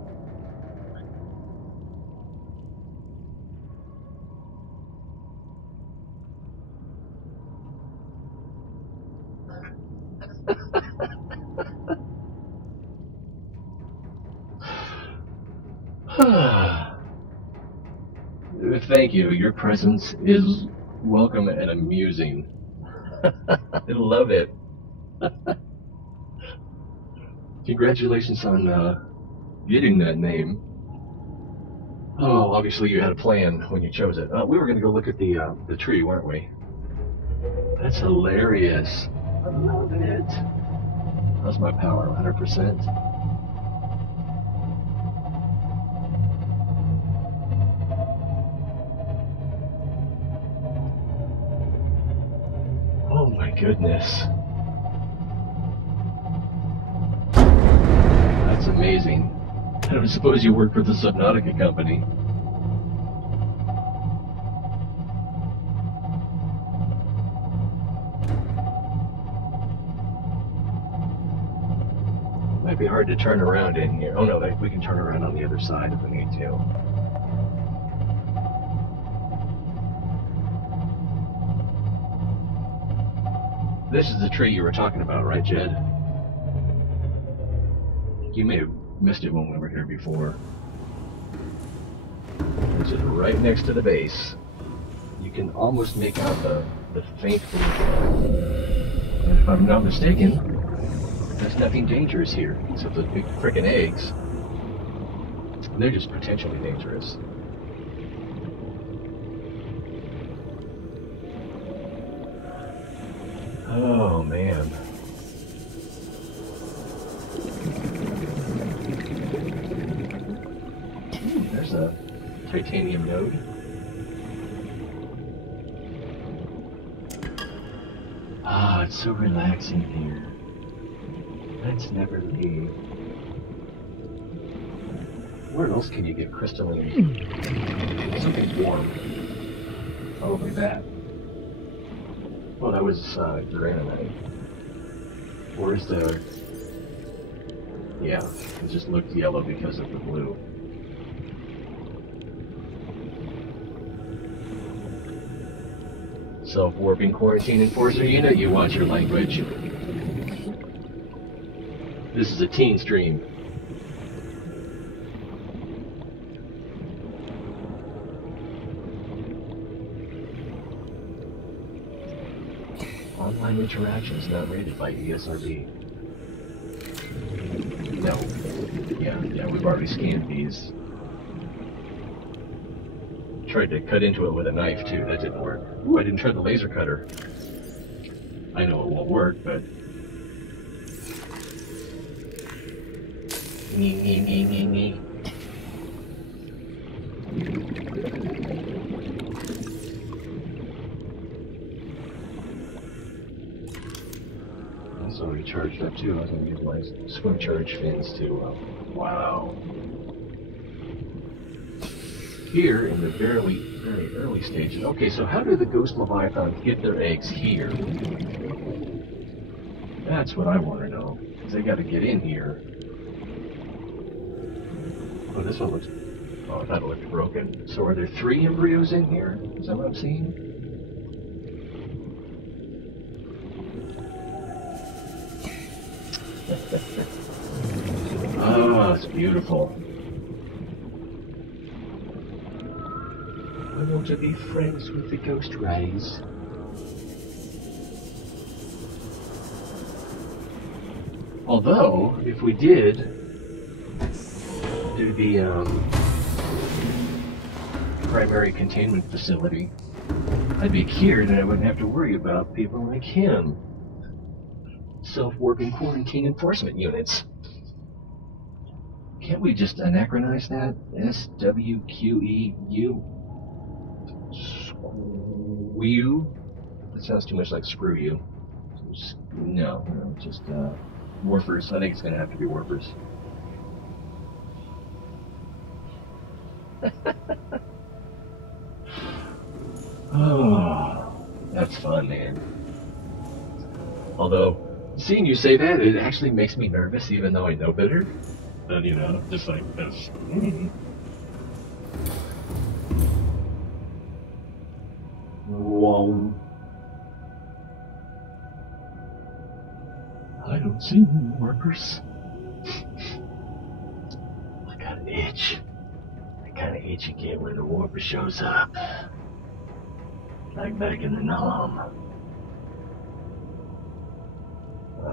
Thank you. Your presence is welcome and amusing. I love it. Congratulations on getting that name. Oh, obviously you had a plan when you chose it. We were going to go look at the tree, weren't we? That's hilarious. I love it. How's my power? 100%. Oh my goodness. That's amazing. I don't suppose you work for the Subnautica company. Might be hard to turn around in here. Oh no, we can turn around on the other side if we need to. This is the tree you were talking about, right, Jed? You may have missed it when we were here before. Which is right next to the base. You can almost make out the faint blue. And if I'm not mistaken, there's nothing dangerous here except those big frickin' eggs. They're just potentially dangerous. Oh man. there's a titanium node. Ah, it's so relaxing here. Let's never leave. Where else can you get crystalline? Something warm. Probably that. Well, that was granite. Where's the... Yeah, it just looked yellow because of the blue. Self-warping quarantine enforcer unit, you watch your language. This is a teen stream. Online interactions not rated by ESRB. No. Yeah, we've already scanned these. Tried to cut into it with a knife too, that didn't work. Ooh, I didn't try the laser cutter. I know it won't work, but... Nee. It's already charged up too. I was going to use my swim charge fins to... wow. Here in the very early stages. Okay, so how do the ghost leviathans get their eggs here? That's what I want to know. Because they got to get in here. Oh, this one looks... Oh, that looked broken. So are there 3 embryos in here? Is that what I'm seeing? Oh, it's beautiful. I want to be friends with the ghost rays. Although, if we did do the primary containment facility, I'd be cured and I wouldn't have to worry about people like him. Self-warping quarantine enforcement units. Can't we just anachronize that? SWQEU? Squew? That sounds too much like screw you. No, just Warfers. I think it's going to have to be Warfers. Oh, that's fun, man. Although, seeing you say that, it actually makes me nervous, even though I know better. But, you know, just like this. Whoa. I don't see any workers. I got an itch. The kind of itch you get when the warper shows up. Like back in the Nom.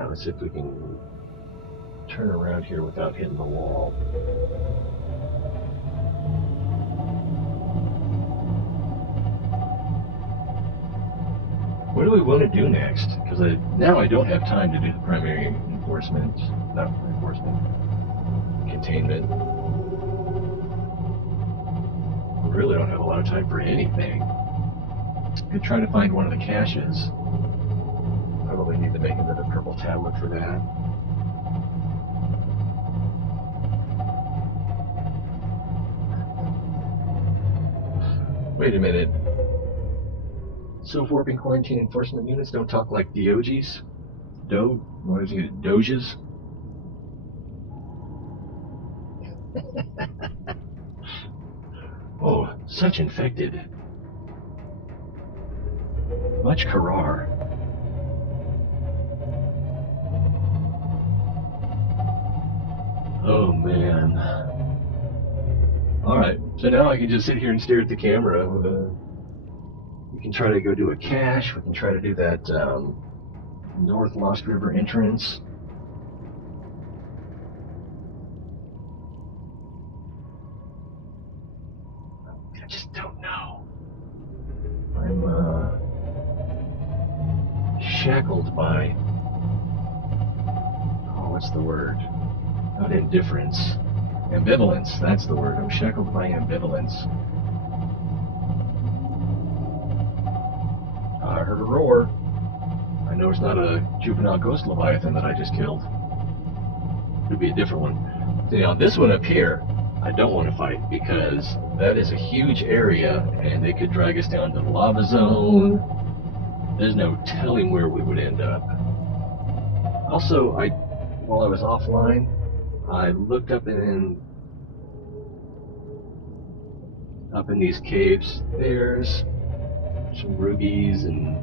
Let's see if we can turn around here without hitting the wall. What do we want to do next? Because now I don't have time to do the primary enforcement, not enforcement, containment. We really don't have a lot of time for anything. Could try to find one of the caches. Probably need to make another purple tablet for that. Wait a minute. Self-warping quarantine enforcement units don't talk like Dioges? What is it? Doges? Oh, such infected. Much Karar. Oh man. Alright, so now I can just sit here and stare at the camera. We can try to go do a cache. We can try to do that North Lost River entrance. I just don't know. I'm shackled by... Oh, what's the word? Not indifference. Ambivalence, that's the word. I'm shackled by ambivalence. I heard a roar. I know it's not a juvenile ghost leviathan that I just killed. It'd be a different one. See, on this one up here, I don't want to fight because that is a huge area and they could drag us down to the lava zone. There's no telling where we would end up. Also, while I was offline, I looked up in these caves. There's some rubies and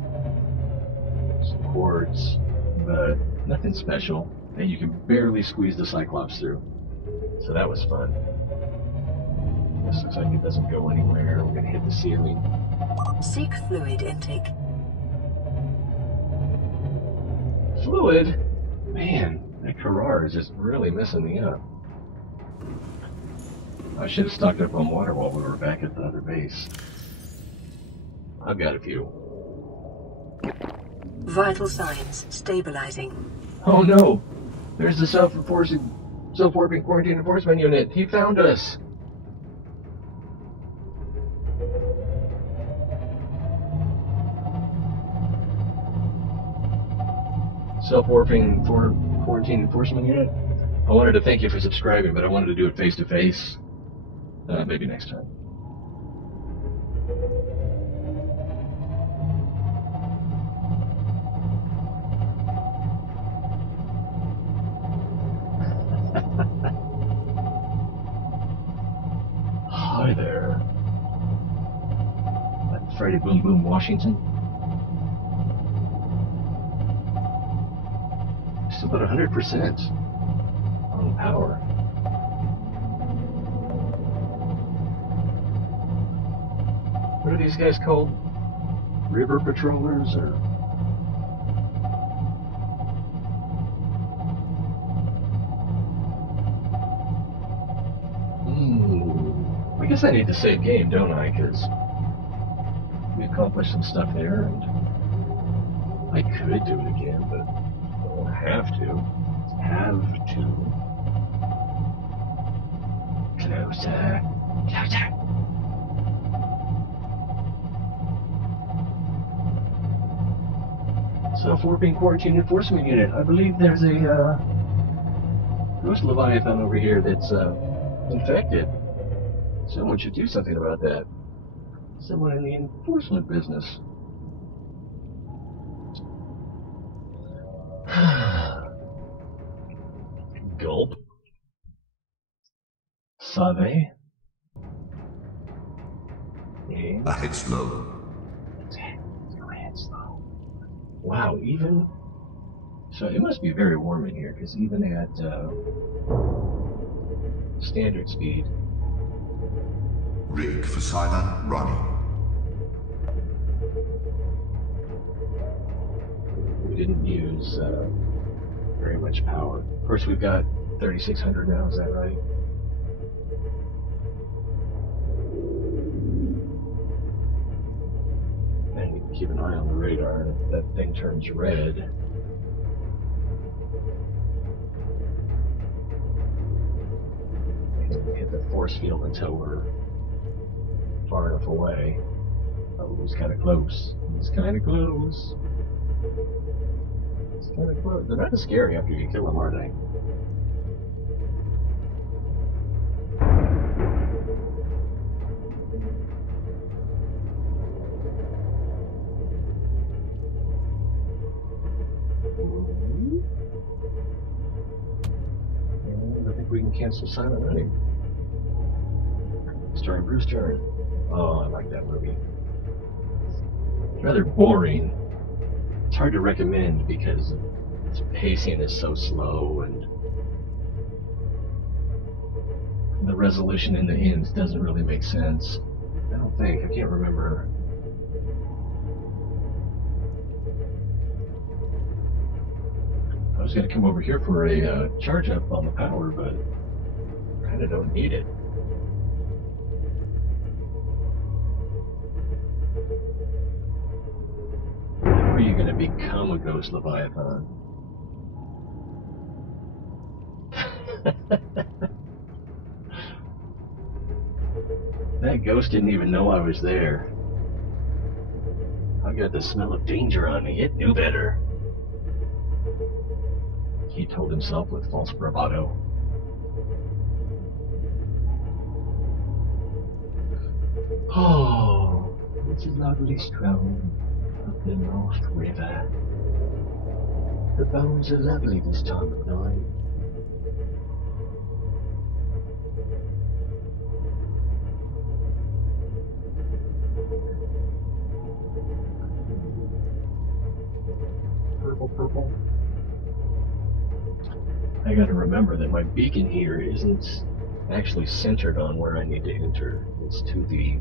some quartz, but nothing special. And you can barely squeeze the Cyclops through. So that was fun. This looks like it doesn't go anywhere. We're gonna hit the ceiling. Seek fluid intake. Fluid? Man, that Carrar is just really messing me up. I should have stocked up on water while we were back at the other base. I've got a few. Vital signs stabilizing. Oh no! There's the self-warping quarantine enforcement unit. He found us! Self-warping quarantine enforcement unit? I wanted to thank you for subscribing, but I wanted to do it face to face. Maybe next time. Hi there. Friday Boom Boom, Washington. Still about 100% on power. What are these guys called? River patrollers or? I guess I need to save game, don't I? Because we accomplished some stuff there, and I could do it again, but I don't have to. Closer. Closer. Self-warping quarantine enforcement unit. I believe there's a ghost leviathan over here that's infected. Someone should do something about that. Someone in the enforcement business. Gulp. Save. Yeah. Ahead slow. Go ahead slow. Wow, even... So it must be very warm in here, because even at standard speed... Rig for silent running. We didn't use very much power. Of course, we've got 3600 now, is that right? And we can keep an eye on the radar, and if that thing turns red... we can hit the force field until we're far enough away. Oh, it was kind of close. It was kind of close. It's kind of close. They're not as scary after you kill them, are they? And I think we can cancel silent running. Starring Bruce Dern. Oh, I like that movie. It's rather boring. It's hard to recommend because its pacing is so slow and the resolution in the end doesn't really make sense. I don't think. I can't remember. I was going to come over here for a charge up on the power, but I kind of don't need it. How are you going to become a ghost leviathan? That ghost didn't even know I was there. I got the smell of danger on me. It knew better. He told himself with false bravado. Oh, it's a lovely stroll up the North River. The bones are lovely this time of night. Purple. I gotta remember that my beacon here isn't actually centered on where I need to enter. It's to the...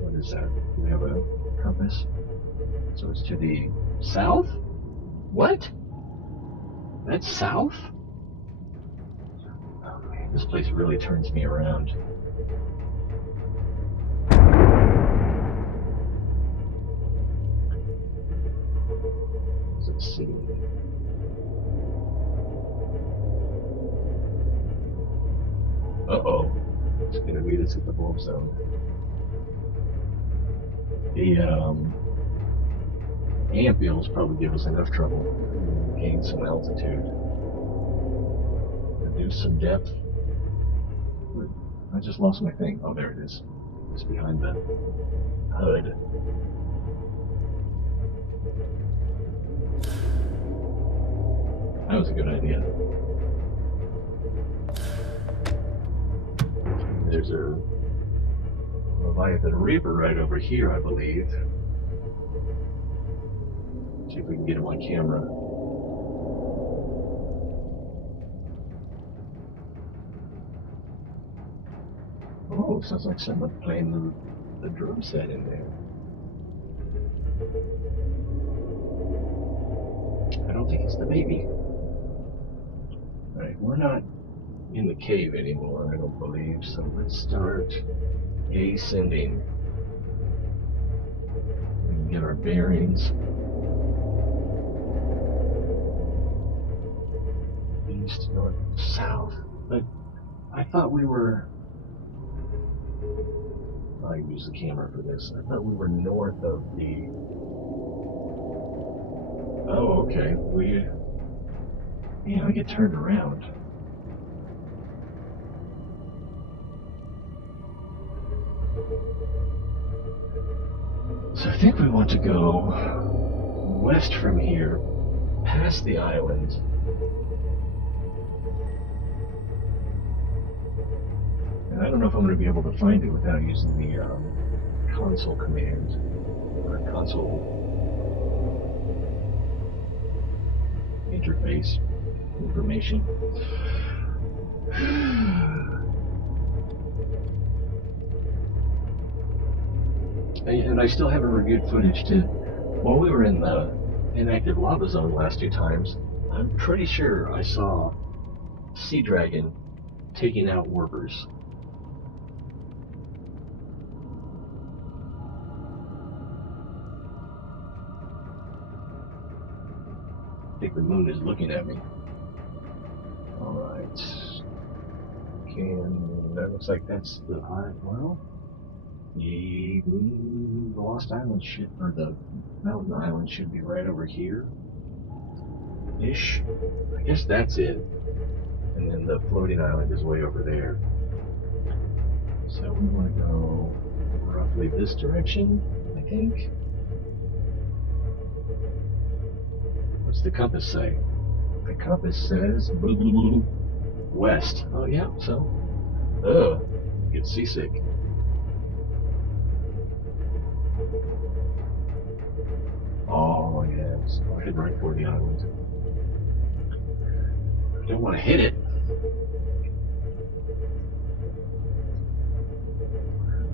What is that? Do we have a compass? So it's to the south? What? That's south? Oh man, this place really turns me around. Let's see. Uh-oh. It's gonna meet us at the bulb zone. The ampules probably give us enough trouble. Gain some altitude. Reduce some depth. I just lost my thing. Oh, there it is. It's behind the hood. That was a good idea. There's a Leviathan Reaper right over here, I believe. See if we can get him on camera. Oh, sounds like someone playing the drum set in there. I don't think it's the baby. Alright, we're not in the cave anymore, I don't believe, so let's start ascending. We can get our bearings. East, north, south. But I thought we were... I use the camera for this. I thought we were north of the... Oh, okay. I get turned around. So I think we want to go west from here, past the island. And I don't know if I'm going to be able to find it without using the console command, or console interface information. And I still haven't reviewed footage to... While we were in the inactive lava zone last 2 times, I'm pretty sure I saw Sea Dragon taking out warpers. I think the moon is looking at me. Alright. That looks like that's the well. The Lost Island should, or the Mountain Island should be right over here. Ish. I guess that's it. And then the floating island is way over there. So we want to go roughly this direction, I think. What's the compass say? The compass says west. Oh yeah, so get seasick. Oh yes, I'll head right for the island. I don't want to hit it.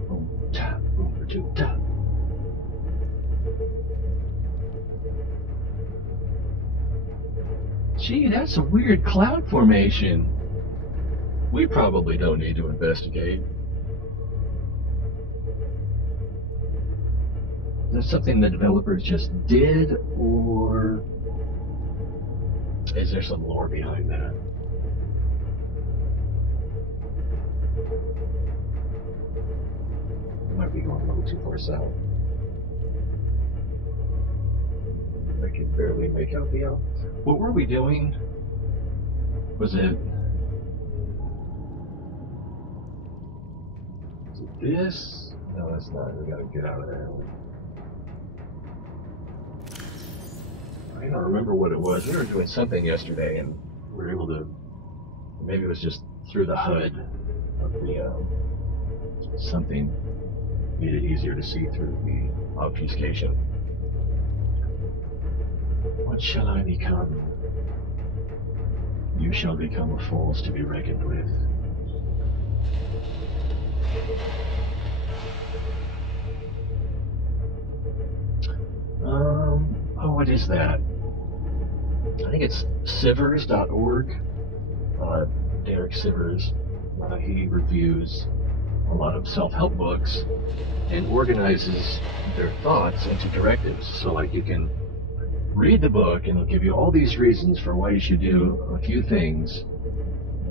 Boom, tap, boom, two, tap. Gee, that's a weird cloud formation. We probably don't need to investigate. Is that something the developers just did, or is there some lore behind that? Might be going a little too far south. I can barely make out the out. What were we doing? Was it this? No, that's not. We gotta get out of there. I don't remember what it was. We were doing something yesterday, and we were able to. Maybe it was just through the HUD of the something made it easier to see through the obfuscation. What shall I become? You shall become a force to be reckoned with. Oh, what is that? I think it's Sivers.org. Derek Sivers. He reviews a lot of self-help books and organizes their thoughts into directives. So, like, you can read the book and it'll give you all these reasons for why you should do a few things,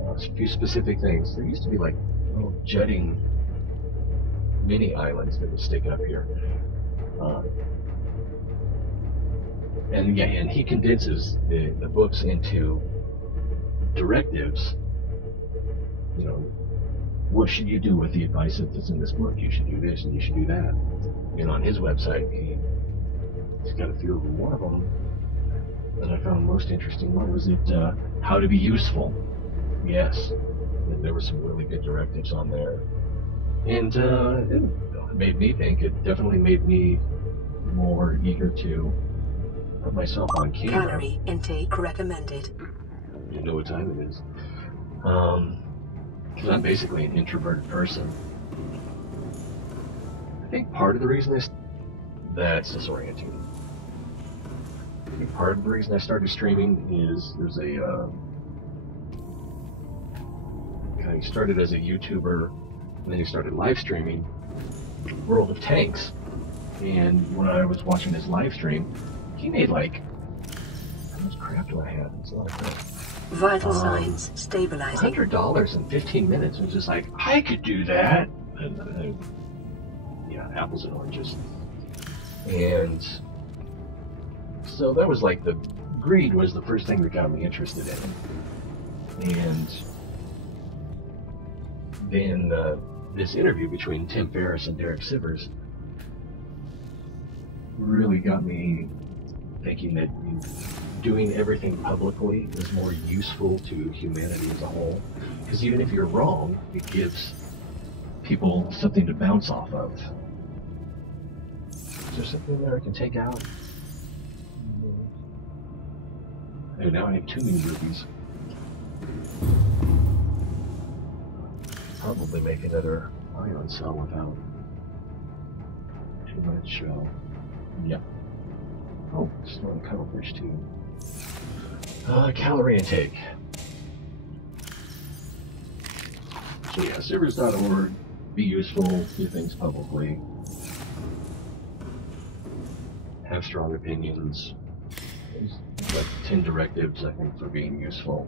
a few specific things. There used to be like little jutting mini islands that would stick up here. And he condenses the books into directives. You know, what should you do with the advice that's in this book? You should do this and you should do that. And on his website, he's got a few of them. One of them that I found most interesting was how to be useful. Yes, and there were some really good directives on there. And it made me think. It definitely made me more eager to put myself on camera. Calorie intake recommended. You know what time it is. Because I'm basically an introverted person. I think part of the reason that's disorienting. I think part of the reason I started streaming is there's a he started as a YouTuber, and then he started live streaming World of Tanks. And when I was watching his live stream, he made like, how much crap do I have? It's a lot of crap. Vital signs stabilizing. $100 in 15 minutes. It was just like, I could do that. And, yeah, apples and oranges. And so that was like greed was the first thing that got me interested in it. And then this interview between Tim Ferriss and Derek Sivers really got me thinking that doing everything publicly is more useful to humanity as a whole. Because even if you're wrong, it gives people something to bounce off of. Is there something there I can take out? Oh, now I have too many rupees. Probably make another ion cell without too much. Yeah. Oh, still on cuttlefish too. Calorie intake. So yeah, Sivers.org. Be useful. Do things publicly. Have strong opinions. There's like 10 directives, I think, for being useful.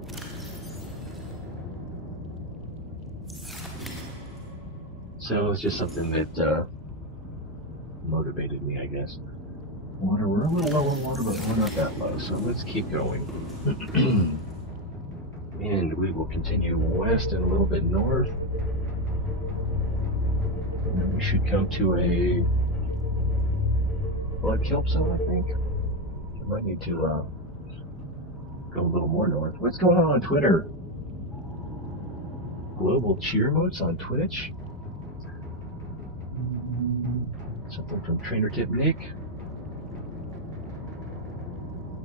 So it's just something that motivated me, I guess. Water, we're a little low on water, but we're not that low, so let's keep going. And we will continue west and a little bit north. And then we should come to a blood kelp zone, I think. I might need to go a little more north. What's going on Twitter? Global cheer modes on Twitch? Something from Trainer Tip Nick.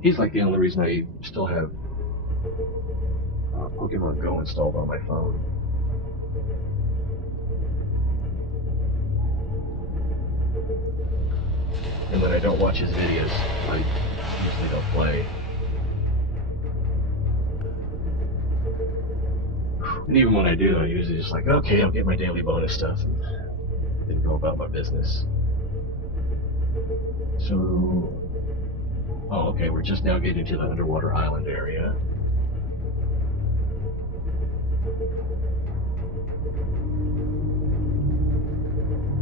He's like the only reason I still have Pokemon Go installed on my phone. And when I don't watch his videos, I usually don't play. And even when I do, I usually just like, okay, I'll get my daily bonus stuff and then go about my business. So, oh, okay, we're just now getting to the underwater island area.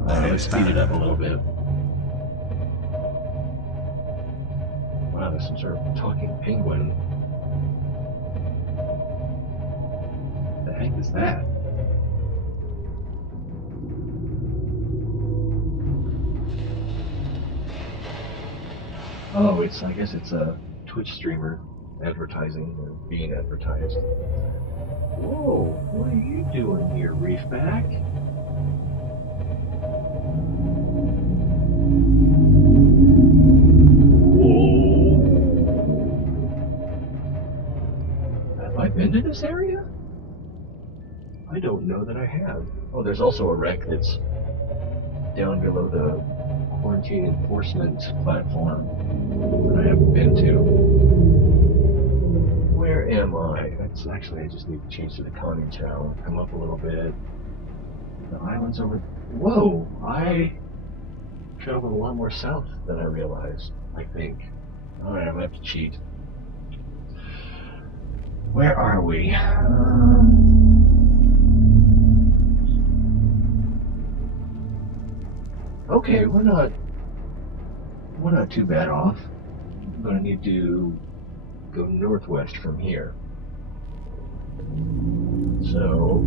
I had to speed it up a little bit. Wow, there's some sort of talking penguin. What the heck is that? Oh, I guess it's a Twitch streamer advertising or being advertised. Whoa, what are you doing here, Reefback? Whoa. Have I been to this area? I don't know that I have. Oh, there's also a wreck that's down below the quarantine enforcement platform that I haven't been to. Where am I? Actually, I just need to change to the conning tower. Come up a little bit. The island's over. Whoa! I traveled a lot more south than I realized, I think. Alright, I'm gonna have to cheat. Where are we? Okay, we're not too bad off. I'm gonna need to go northwest from here. So,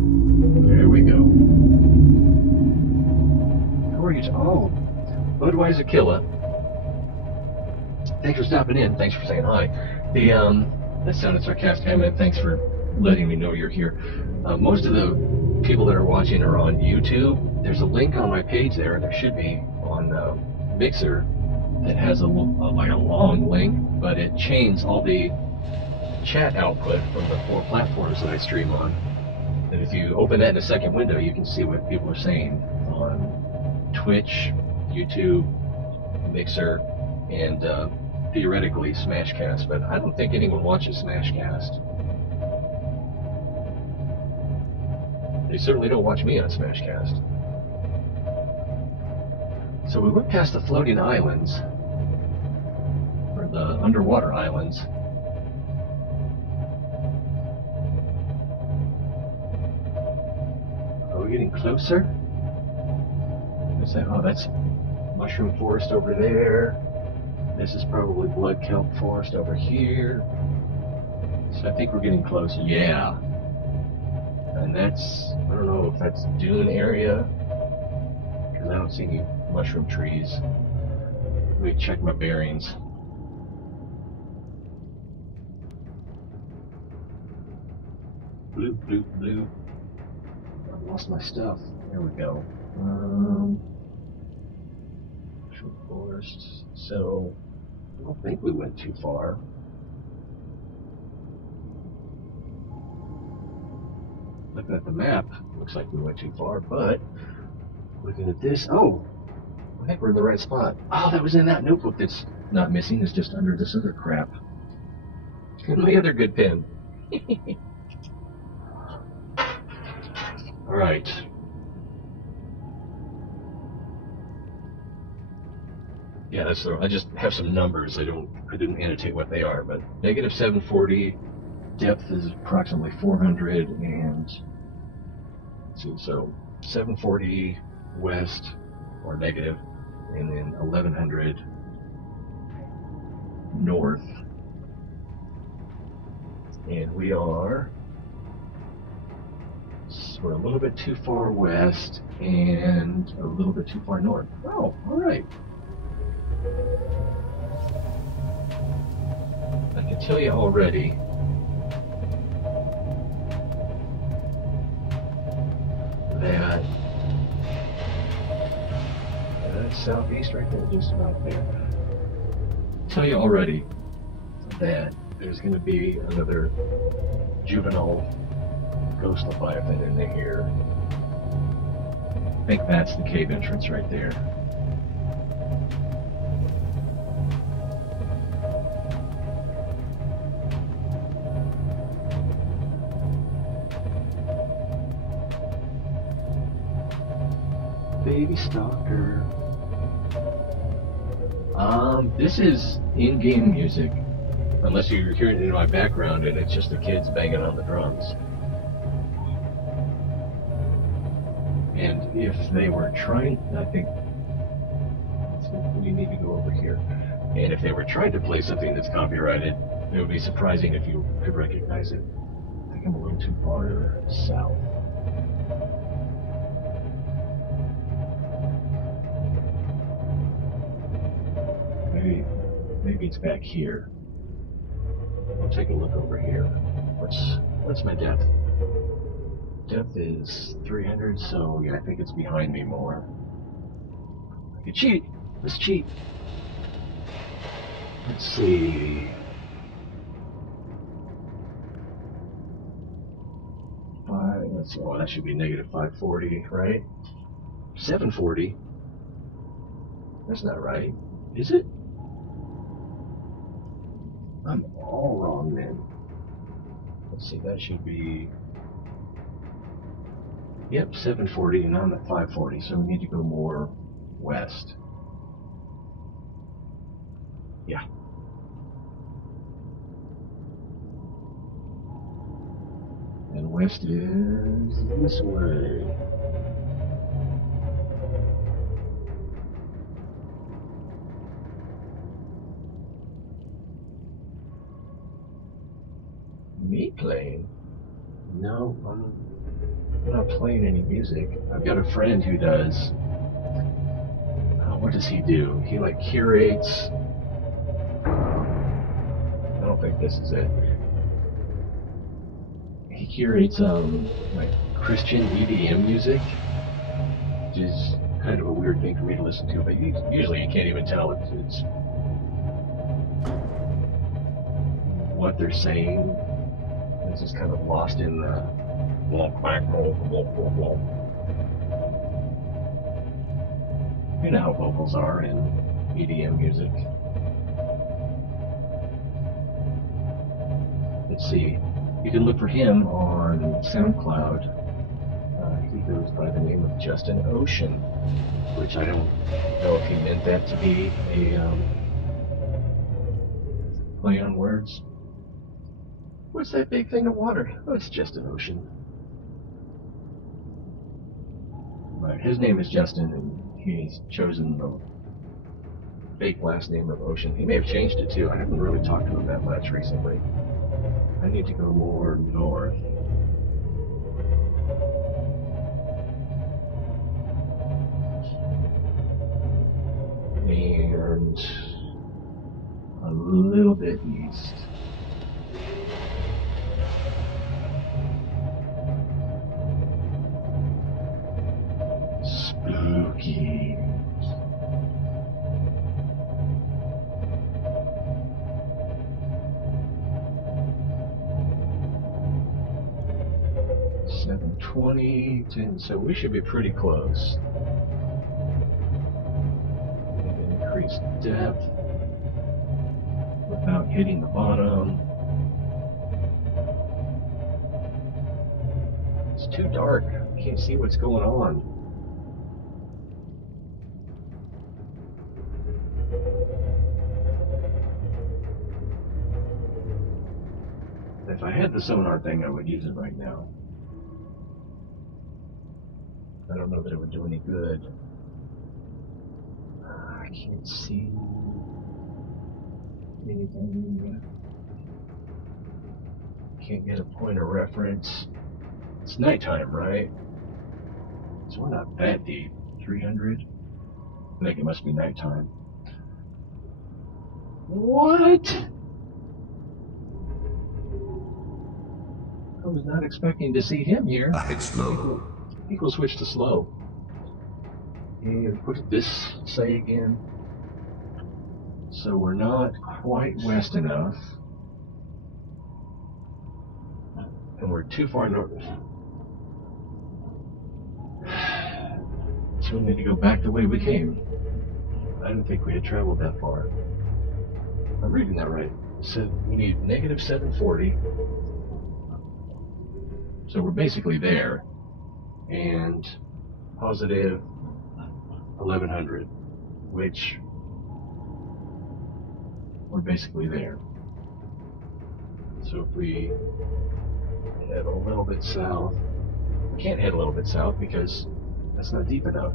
there we go. Who are you? Oh, Budweiser Killa. Thanks for stopping in. Thanks for saying hi. That sounded sarcastic. I mean, thanks for letting me know you're here. Most of the people that are watching are on YouTube. There's a link on my page there. There should be on Mixer that has like a long link, but it chains all the chat output from the 4 platforms that I stream on. And if you open that in a second window, you can see what people are saying on Twitch, YouTube, Mixer, and theoretically Smashcast. But I don't think anyone watches Smashcast. They certainly don't watch me on Smashcast. So we went past the floating islands, or the underwater islands. Are we getting closer? What's that? Oh, that's mushroom forest over there. This is probably blood kelp forest over here. So I think we're getting close. Yeah. And that's, I don't know if that's dune area, because I don't see any mushroom trees. Let me check my bearings. Bloop, bloop, bloop. I lost my stuff. There we go. Mushroom forest. So, I don't think we went too far. Looking at the map, looks like we went too far, but looking at this, oh, I think we're in the right spot. Oh, that was in that notebook that's not missing, it's just under this other crap. And my other good pen. Alright. Yeah, that's the, I just have some numbers, I didn't annotate what they are, but negative 740, depth is approximately 400, and let's see, so 740 west, or negative, and then 1100 north. And we're a little bit too far west and a little bit too far north. Oh, alright. I can tell you already that that's southeast right there, just about there. Tell you already that there's going to be another juvenile ghost leviathan in here. I think that's the cave entrance right there. Baby stalker. This is in-game music. Unless you're hearing it in my background and it's just the kids banging on the drums. And if they were trying, I think we need to go over here. And if they were trying to play something that's copyrighted, it would be surprising if you could recognize it. I think I'm a little too far south. Maybe it's back here. I'll take a look over here. What's my depth? Depth is 300, so yeah, I think it's behind me more. I could cheat. Let's cheat. Let's see. Let's see. Oh, that should be negative 540, right? 740. That's not right. Is it? I'm all wrong then. Let's see, that should be... Yep, 740, and I'm at 540, so we need to go more west. Yeah. And west is this way. Me playing? No, I'm not playing any music. I've got a friend who does. What does he do? He like curates. I don't think this is it. He curates like Christian EDM music, which is kind of a weird thing for me to listen to. But usually you can't even tell it's what they're saying. It's just kind of lost in the you know how vocals are in EDM music. Let's see. You can look for him on SoundCloud. He goes by the name of Justin Ocean, which I don't know if he meant that to be a play on words. What's that big thing of water? Oh, it's just an ocean. Right, his name is Justin, and he's chosen the fake last name of Ocean. He may have changed it too. I haven't really talked to him that much recently. I need to go more north. And a little bit east. Spooky. So we should be pretty close. Increased depth without hitting the bottom. It's too dark. I can't see what's going on. If I had the sonar thing, I would use it right now. I don't know that it would do any good. I can't see anything. Can't get a point of reference. It's nighttime, right? So we're not that deep. 300? I think it must be nighttime. What? I was not expecting to see him here. A bit slow. I think we'll switch to slow. And what did this say again? So we're not quite west enough. And we're too far north. So we need to go back the way we came. I didn't think we had traveled that far. I'm reading that right. So we need negative 740. So we're basically there. And positive 1100, which we're basically there. So if we head a little bit south, we can't head a little bit south because That's not deep enough.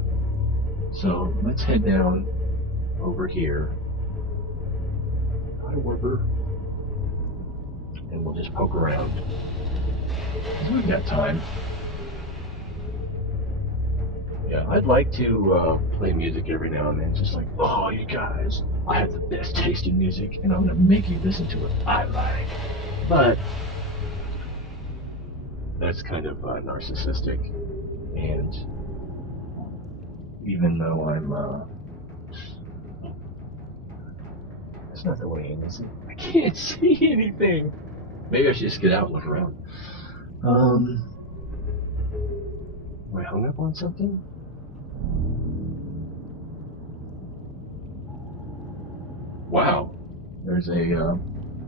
So let's head down over here. Hi, Warper. And we'll just poke around. We've got time. Yeah, I'd like to play music every now and then, just like, oh, you guys, I have the best taste in music, and I'm going to make you listen to what I like. But that's kind of narcissistic, and even though I'm, that's not the way in, is it? I can't see anything. Maybe I should just get out and look around. Am I hung up on something? Wow, there's a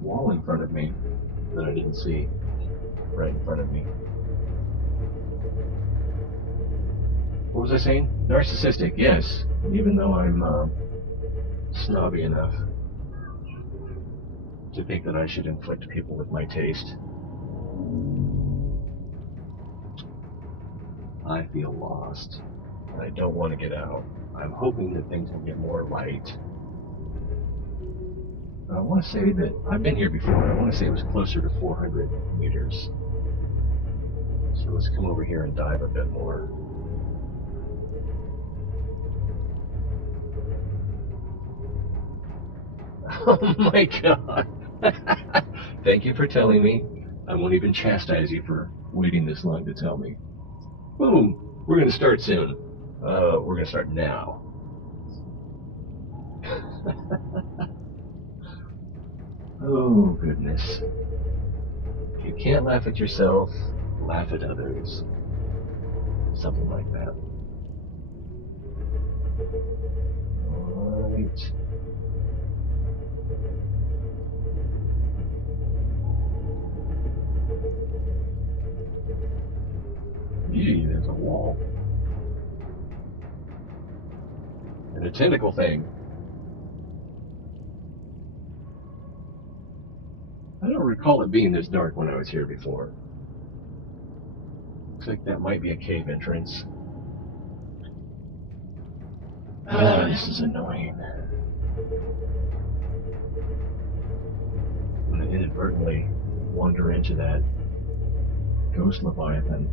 wall in front of me that I didn't see right in front of me. What was I saying? Narcissistic, yes. Even though I'm snobby enough to think that I should inflict people with my taste. I feel lost, and I don't want to get out. I'm hoping that things will get more light. I want to say that I've been here before. I want to say it was closer to 400 meters. So let's come over here and dive a bit more. Oh my god. Thank you for telling me. I won't even chastise you for waiting this long to tell me. Boom. We're going to start soon. We're going to start now. Oh, goodness. If you can't laugh at yourself, laugh at others. Something like that. Alright. Gee, there's a wall. And a tentacle thing. I don't recall it being this dark when I was here before. Looks like that might be a cave entrance. Ah, this is annoying. I'm gonna inadvertently wander into that ghost leviathan.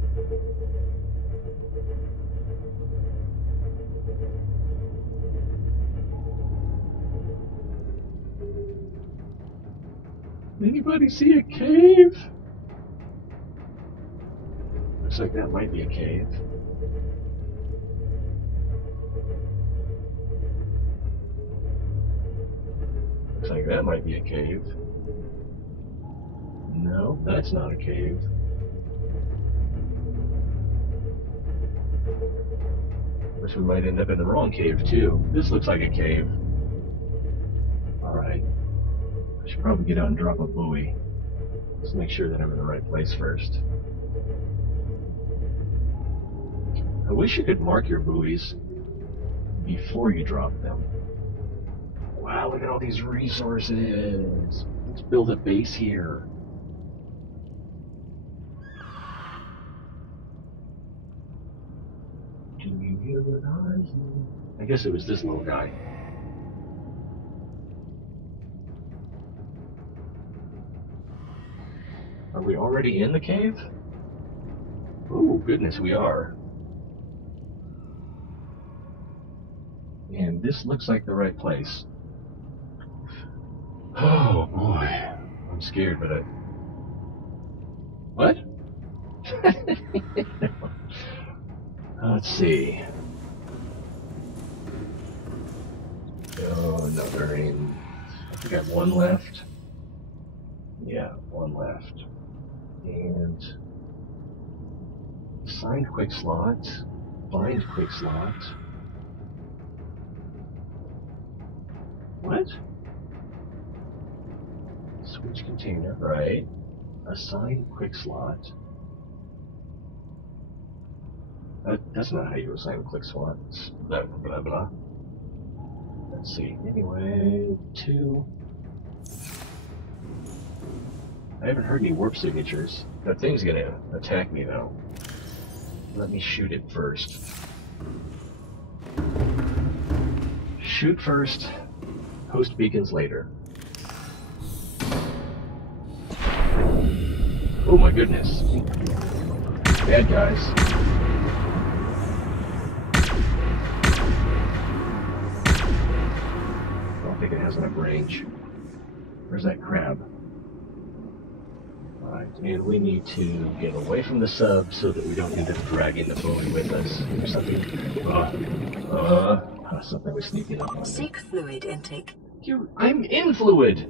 Anybody see a cave? Looks like that might be a cave. Looks like that might be a cave. No, that's not a cave. Wish we might end up in the wrong cave too. This looks like a cave. Alright. I should probably get out and drop a buoy. Let's make sure that I'm in the right place first. I wish you could mark your buoys before you drop them. Wow, look at all these resources. Let's build a base here. Do you hear what I hear? I guess it was this little guy. Are we already in the cave? Oh, goodness, we are. And this looks like the right place. Oh, boy. I'm scared, but I... What? Let's see. Oh, another aim. I got one left. Yeah, one left. And signed quick slot, bind quick slot. What? Switch container, right? Assign quick slot. That's not how you assign quick slots. Blah, blah, blah. Let's see. Anyway, 2. I haven't heard any warp signatures. That thing's gonna attack me though. Let me shoot it first. shoot first, post beacons later. Oh my goodness. Bad guys. I don't think it has enough range. Where's that crab? Alright, and we need to get away from the sub so that we don't end up dragging the boat with us or something. Something was sneaking up on me. Seek fluid intake. I'm in fluid!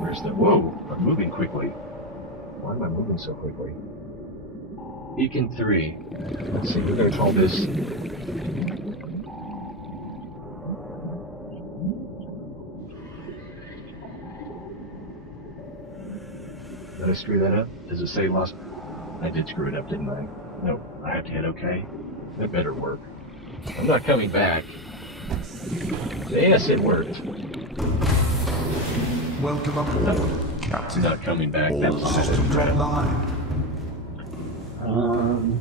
Where's the... Whoa! I'm moving quickly. Why am I moving so quickly? Beacon 3. Let's see, we're going to call this... Did I screw that up? Does it say lost... I did screw it up, didn't I? No, I have to hit OK. That better work. I'm not coming back. Yes, it worked. Welcome aboard, Captain. Not coming back. All That was systems online.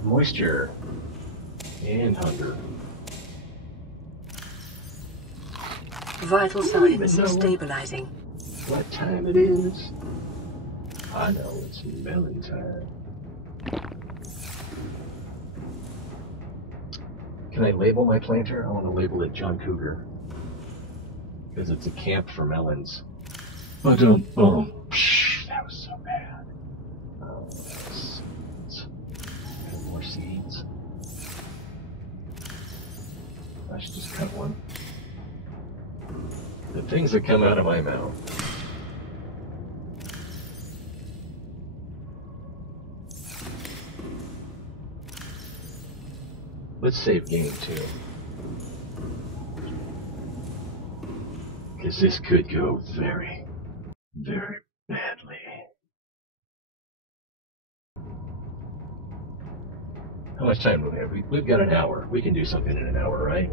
Moisture. And hunger. Vital signs stabilizing. What time it is? I know it's melon time. Can I label my planter? I want to label it John Cougar. Because it's a camp for melons. Boom. Psh, that was so bad. Seeds. More seeds. I should just cut one. The things that come out of my mouth. Let's save game 2. Because this could go very, very badly. How much time do we have? We've got an hour. We can do something in an hour, right?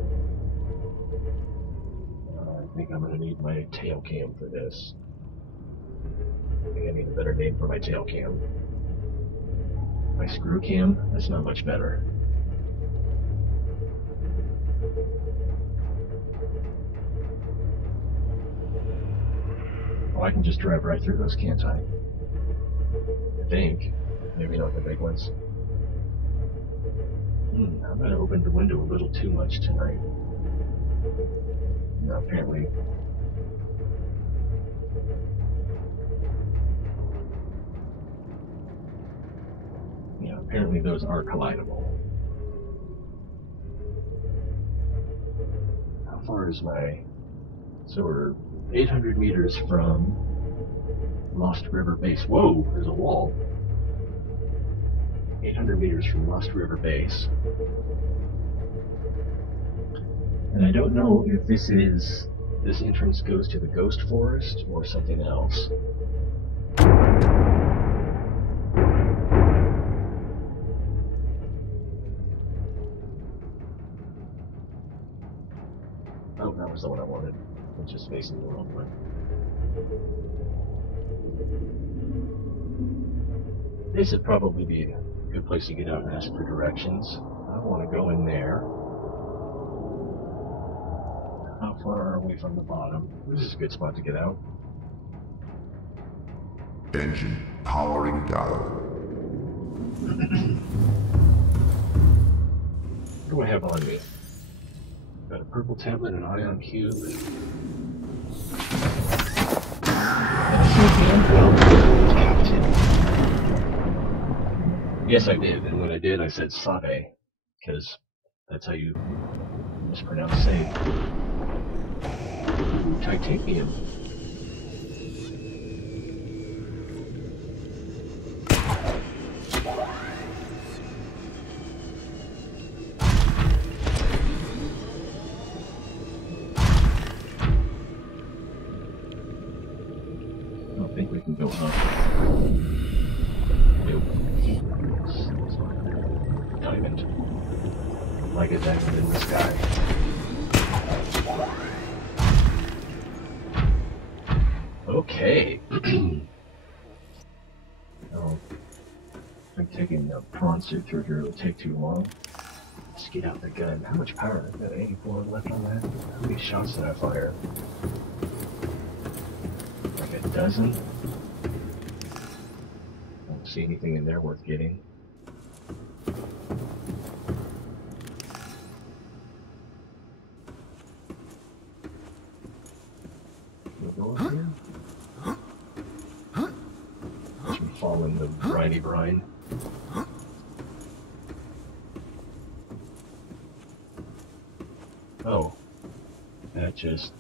I think I'm going to need my tail cam for this. I think I need a better name for my tail cam. My screw cam? That's not much better. Oh, I can just drive right through those, can't I? I think. Maybe not the big ones. I might have opened the window a little too much tonight. No, apparently. Yeah, apparently those are collidable. How far is my... So we're 800 meters from Lost River Base. Whoa, there's a wall. 800 meters from Lost River Base. And I don't know if this entrance goes to the Ghost Forest or something else. Oh, that was the one I wanted. It's just facing the wrong way. This would probably be a good place to get out and ask for directions. I want to go in there. How far are we from the bottom? This is a good spot to get out. Engine powering down. What do I have on me? Got a purple tablet, an ion cube. Captain. Yes, I did, and when I did, I said sabe, because that's how you mispronounce save. Titanium. I don't think we can go up. Nope. Diamond. Like a diamond in the sky. Okay. Oh. Like taking a prawn suit through here would take too long. Let's get out the gun. How much power? I've got 84 left on that. How many shots did I fire? Like a dozen? I don't see anything in there worth getting. Fall in the briny brine. Oh, that just...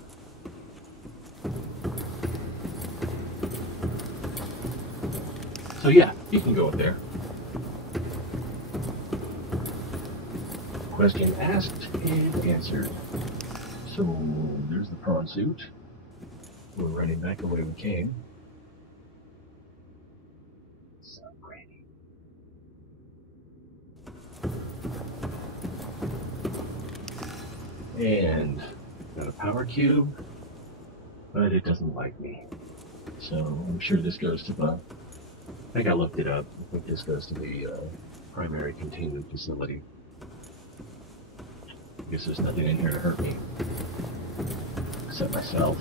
So yeah, you can go up there. Question asked and answered. So there's the prawn suit. We're running back the way we came. And got a power cube, but it doesn't like me. So I'm sure this goes to the, I think I looked it up, I think this goes to the primary containment facility. I guess there's nothing in here to hurt me, except myself.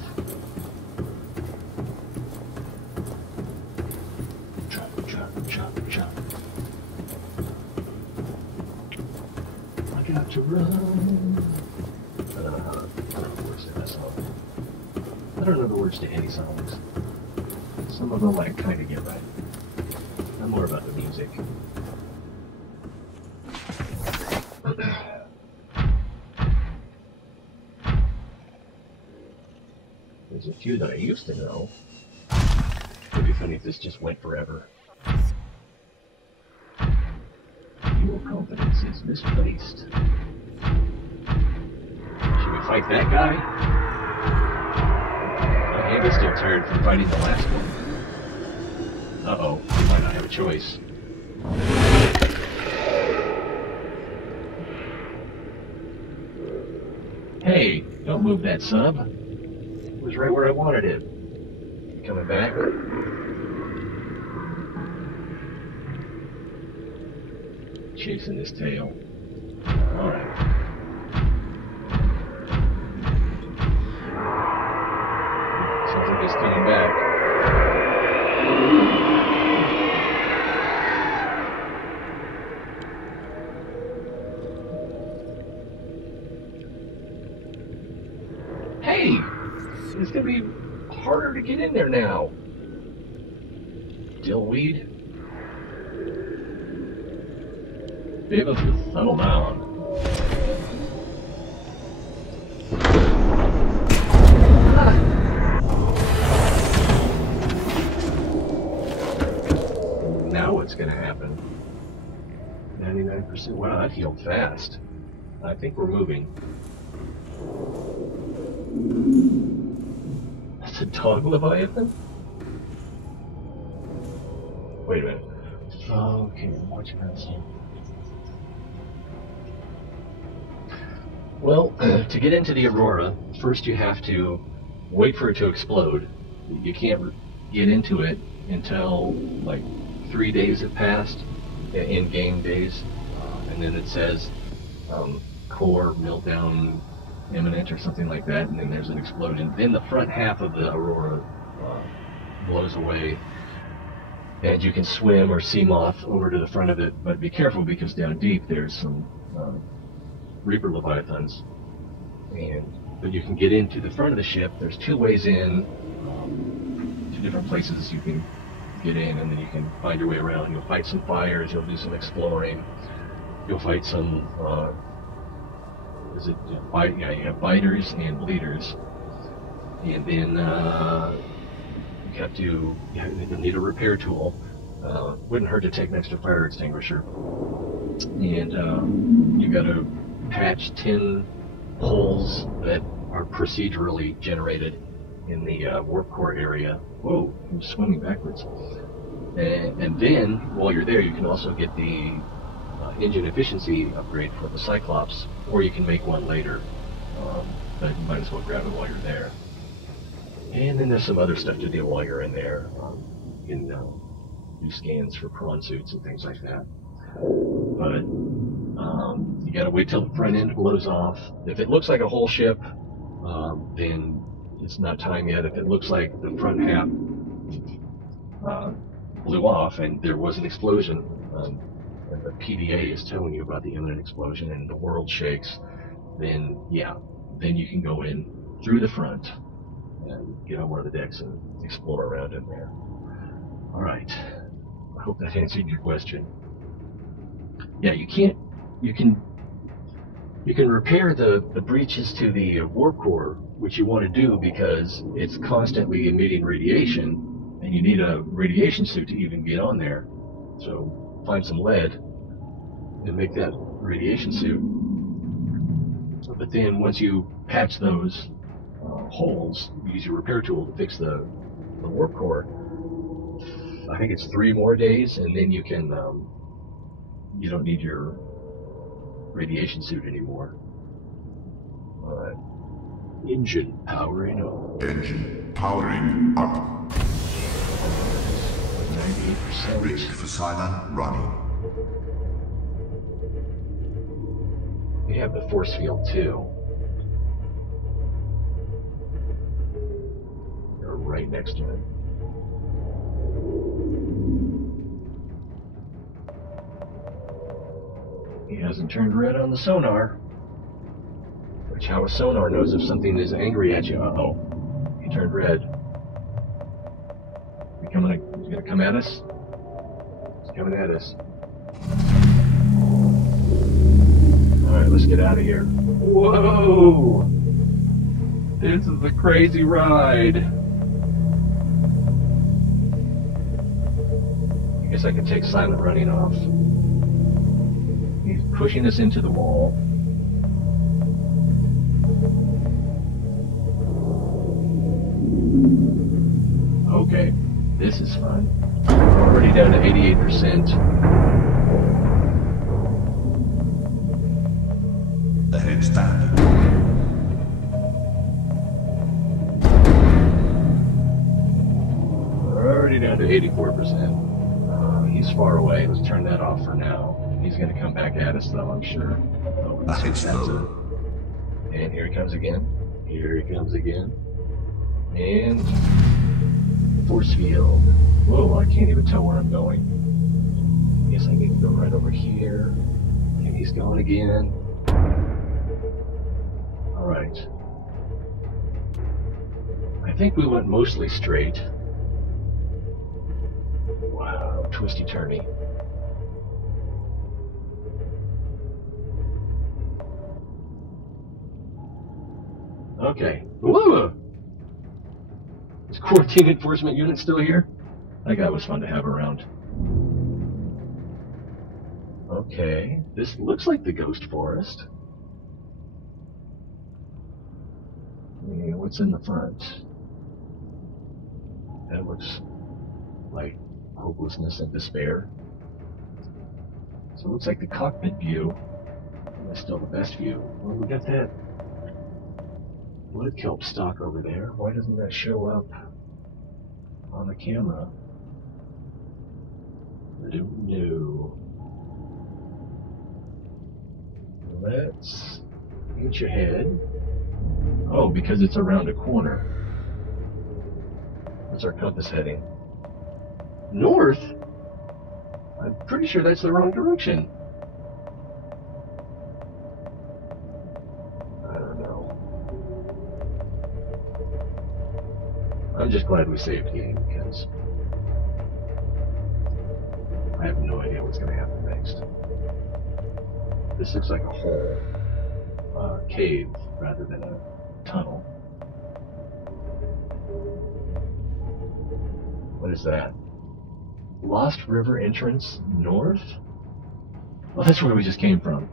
Chop, chop, chop, chop. I got to run. I don't know the words to that song. I don't know the words to any songs. Some of them I kind of get right. I'm more about the music. There's a few that I used to know. It'd be funny if this just went forever. Your confidence is misplaced. Fight that guy? My hand is still tired from fighting the last one. Uh-oh, we might not have a choice. Hey, don't move that sub. It was right where I wanted it. Coming back? Chasing his tail. Alright. He's coming back. Hey! It's gonna be harder to get in there now. Dillweed. Baby, settle down. What's going to happen? 99%. Wow, that healed fast. I think we're moving. That's a dog Leviathan? Wait a minute. Okay, watch pencil. Well, to get into the Aurora, first you have to wait for it to explode. You can't get into it until, like, 3 days have passed, in-game days, and then it says core meltdown imminent or something like that, and then there's an explosion. Then the front half of the Aurora blows away, and you can swim or sea moth over to the front of it, but be careful because down deep there's some Reaper Leviathans, but you can get into the front of the ship. There's 2 ways in, 2 different places you can get in, and then you can find your way around. You'll fight some fires, you'll do some exploring, you'll fight some, you have biters and bleeders, and then you need a repair tool. Wouldn't hurt to take an extra fire extinguisher, and you got to patch 10 holes that are procedurally generated in the warp core area. Whoa, I'm swimming backwards. And then, while you're there, you can also get the engine efficiency upgrade for the Cyclops, or you can make one later. But you might as well grab it while you're there. And then there's some other stuff to do while you're in there. You can do scans for prawn suits and things like that. But you gotta wait till the front end blows off. If it looks like a whole ship, then it's not time yet. If it looks like the front half blew off and there was an explosion, and the PDA is telling you about the imminent explosion and the world shakes, then yeah, then you can go in through the front and get on one of the decks and explore around in there. All right. I hope that answered your question. Yeah, you can repair the breaches to the warp core, which you want to do because it's constantly emitting radiation, and you need a radiation suit to even get on there. So find some lead and make that radiation suit. But then once you patch those holes, use your repair tool to fix the warp core. I think it's 3 more days, and then you can you don't need your radiation suit anymore. Engine powering up. Engine powering up. 98%. Risk for silent running. We have the force field too. They're right next to it. He hasn't turned red on the sonar. Which, how a sonar knows if something is angry at you. Uh-oh. He turned red. He's gonna come at us? He's coming at us. Alright, let's get out of here. Whoa! This is a crazy ride. I guess I could take silent running off. He's pushing us into the wall. Okay, this is fun. We're already down to 88%. Ahead standard. We're already down to 84%. He's far away. Let's turn that off for now. He's going to come back at us, though, I'm sure. Oh, Ahead slower. and here he comes again. Here he comes again. And force field. Whoa, I can't even tell where I'm going. Guess I need to go right over here. And he's going again. Alright. I think we went mostly straight. Wow, twisty turny. Okay. Whoa! Is quarantine enforcement unit still here? That guy was fun to have around. Okay, this looks like the ghost forest. Yeah, what's in the front? That looks like hopelessness and despair. So it looks like the cockpit view is still the best view. Well, we got that wood kelp stock over there. Why doesn't that show up on the camera? I don't know. Let's inch ahead. Oh, because it's around a corner. What's our compass heading? North? I'm pretty sure that's the wrong direction. I don't know. I'm just glad we saved game because I have no idea what's going to happen next. This looks like a whole cave rather than a tunnel. What is that? Lost River entrance north? Well, that's where we just came from.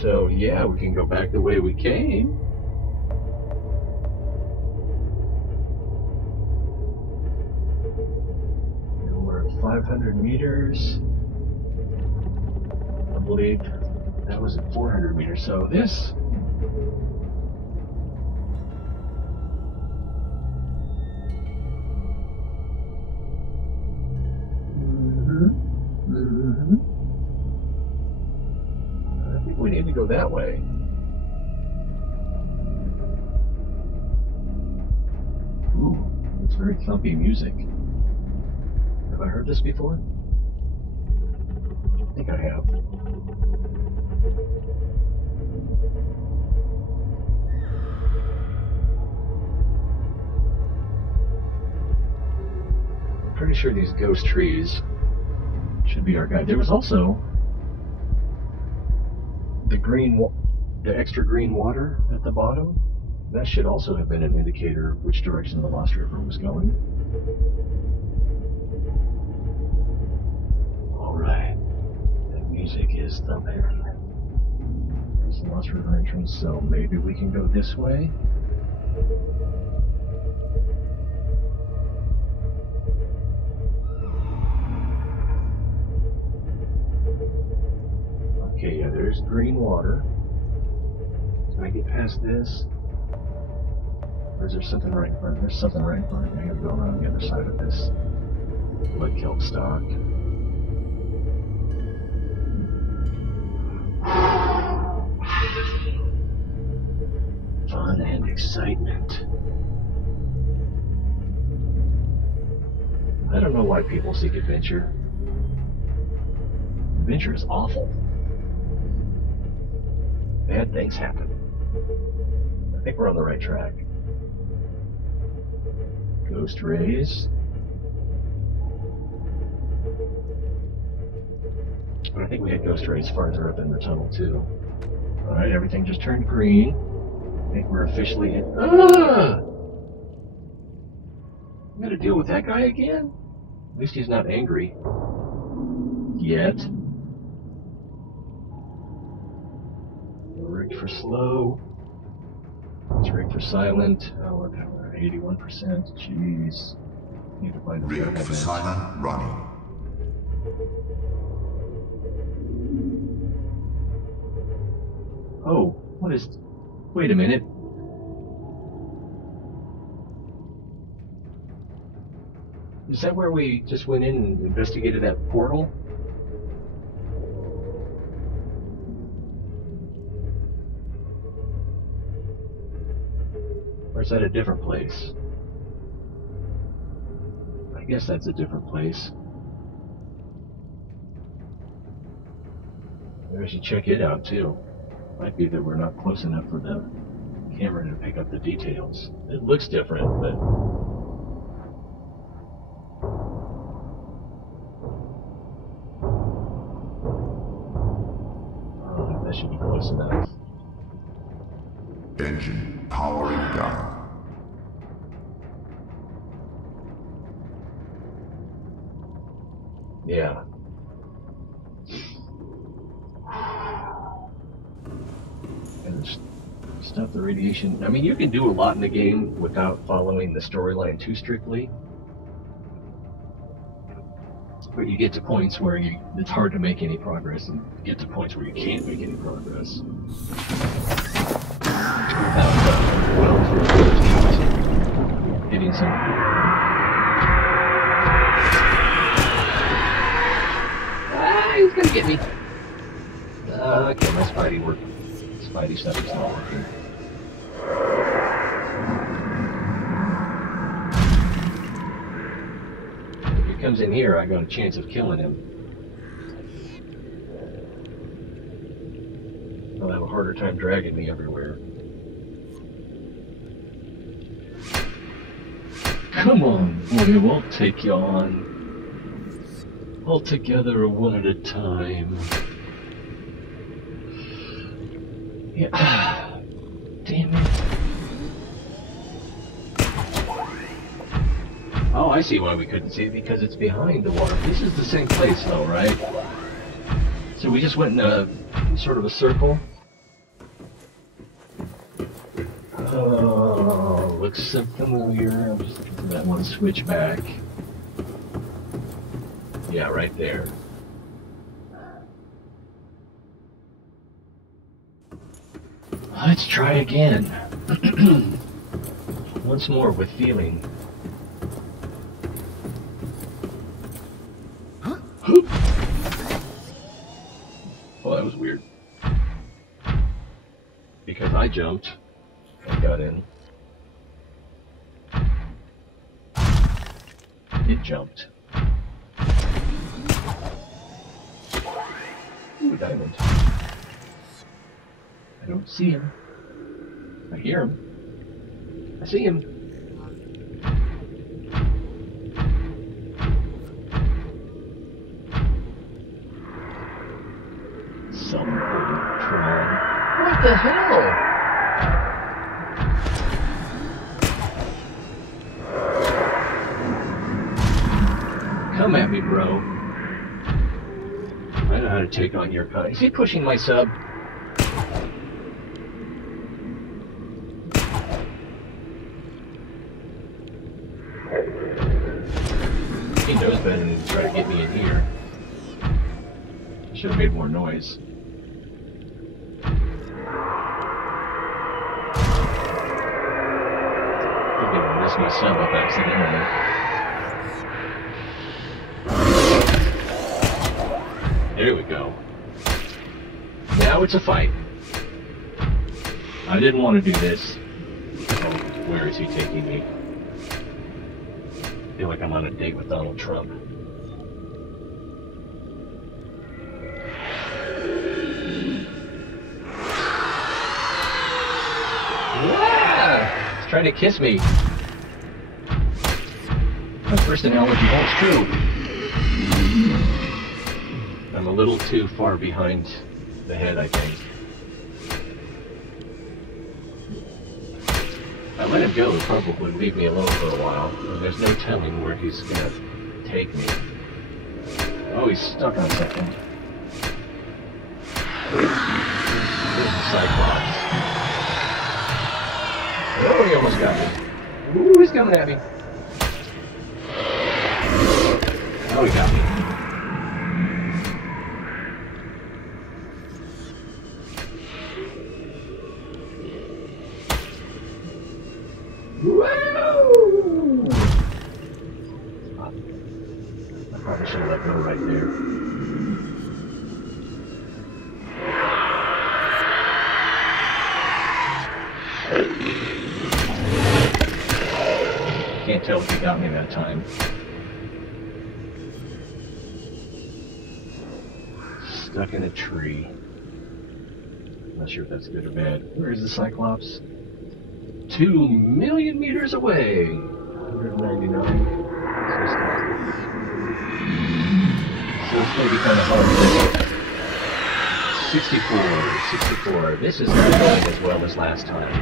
So yeah, we can go back the way we came. And we're at 500 meters. I believe that was at 400 meters. So this go that way. Ooh, it's very thumpy music. Have I heard this before? I think I have. I'm pretty sure these ghost trees should be our guide. There was also the extra green water at the bottom. That should also have been an indicator which direction the Lost River was going. Alright. That music is thumping. There's the Lost River entrance, so maybe we can go this way. Okay, yeah, there's green water. Can I get past this? Or is there something right in front? There's something right in front. I gotta go around the other side of this blood kelp stock. Fun and excitement. I don't know why people seek adventure. Adventure is awful. Bad things happen. I think we're on the right track. Ghost rays. But I think we had ghost rays farther up in the tunnel too. Alright, everything just turned green. I think we're officially in. Ah! We gotta deal with that guy again? At least he's not angry. Yet. Rigged for slow. It's rigged for silent. Oh, we're at 81%. Jeez. Need to find a Rigged for silent running. Oh, what is... Wait a minute. Is that where we just went in and investigated that portal? Or is that a different place? I guess that's a different place. Maybe I should check it out too. Might be that we're not close enough for the camera to pick up the details. It looks different, but... Oh, that should be close enough. Engine powering down. Yeah. And stop the radiation. I mean, you can do a lot in the game without following the storyline too strictly. But you get to points where it's hard to make any progress, and you get to points where you can't make any progress. Getting some. Ah, he's gonna get me. Okay, my Spidey stuff is not working. If he comes in here, I got a chance of killing him. I'll have a harder time dragging me everywhere. Come on, boy, we'll take you on. All together, one at a time. Yeah. Damn it. Oh, I see why we couldn't see it, because it's behind the water. This is the same place, though, right? So we just went in a sort of a circle. Oh, looks so familiar. I'm just looking for that one switchback. Yeah, right there. Let's try again. Once more with feeling. Oh, that was weird. because I jumped and got in. It jumped. Ooh, diamond. I don't see him. I hear him. I see him. What the hell? Come at me, bro. I know how to take on your kind. Is he pushing my sub? He knows better than to try to get me in here. Should have made more noise. My sub up accidentally. There we go. Now it's a fight. I didn't want to do this. Oh, where is he taking me? I feel like I'm on a date with Donald Trump. Yeah! He's trying to kiss me. My first analogy holds true. I'm a little too far behind the head, I think. If I let him go, he'll probably leave me alone for a while. There's no telling where he's gonna take me. Oh, he's stuck on something. There's the Cyclops. Oh, he almost got me. Ooh, he's coming at me. Oh, he got me. Whoa! I probably should have let go right there. Can't tell if he got me that time. Stuck in a tree. Not sure if that's good or bad. Where is the Cyclops? 2 million meters away. 199. So it's going to be kind of hard to 64. This is not going as well as last time.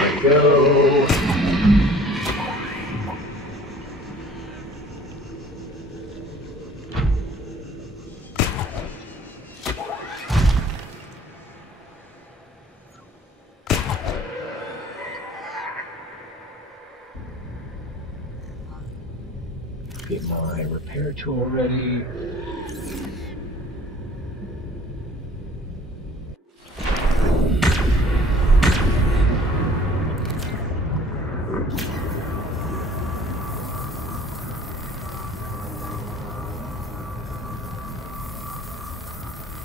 There we go. Get my repair tool ready.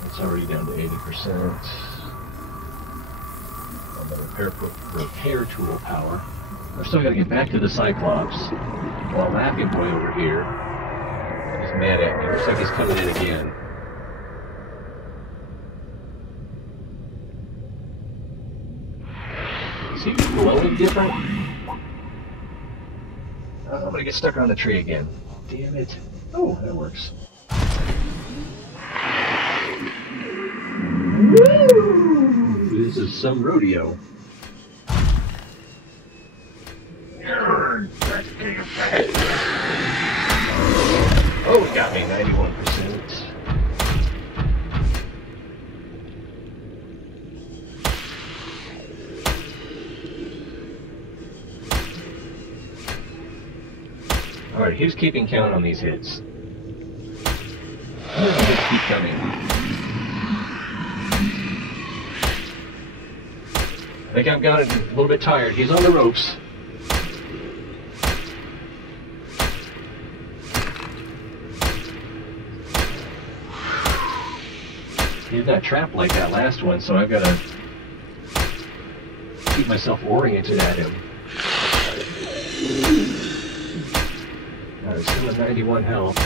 It's already down to 80%. On the repair tool power. I've still got to get back to the Cyclops. While Laughing Boy over here is mad at me. Looks like he's coming in again. Is he glowing different? I'm gonna get stuck on the tree again. Damn it. Oh, that works. Woo! This is some rodeo. Oh, it got me 91%. Alright, who's keeping count on these hits? Just keep coming. I think I've got it a little bit tired. He's on the ropes. He's not trapped like that last one, so I've got to keep myself oriented at him. Alright, still at 91 health.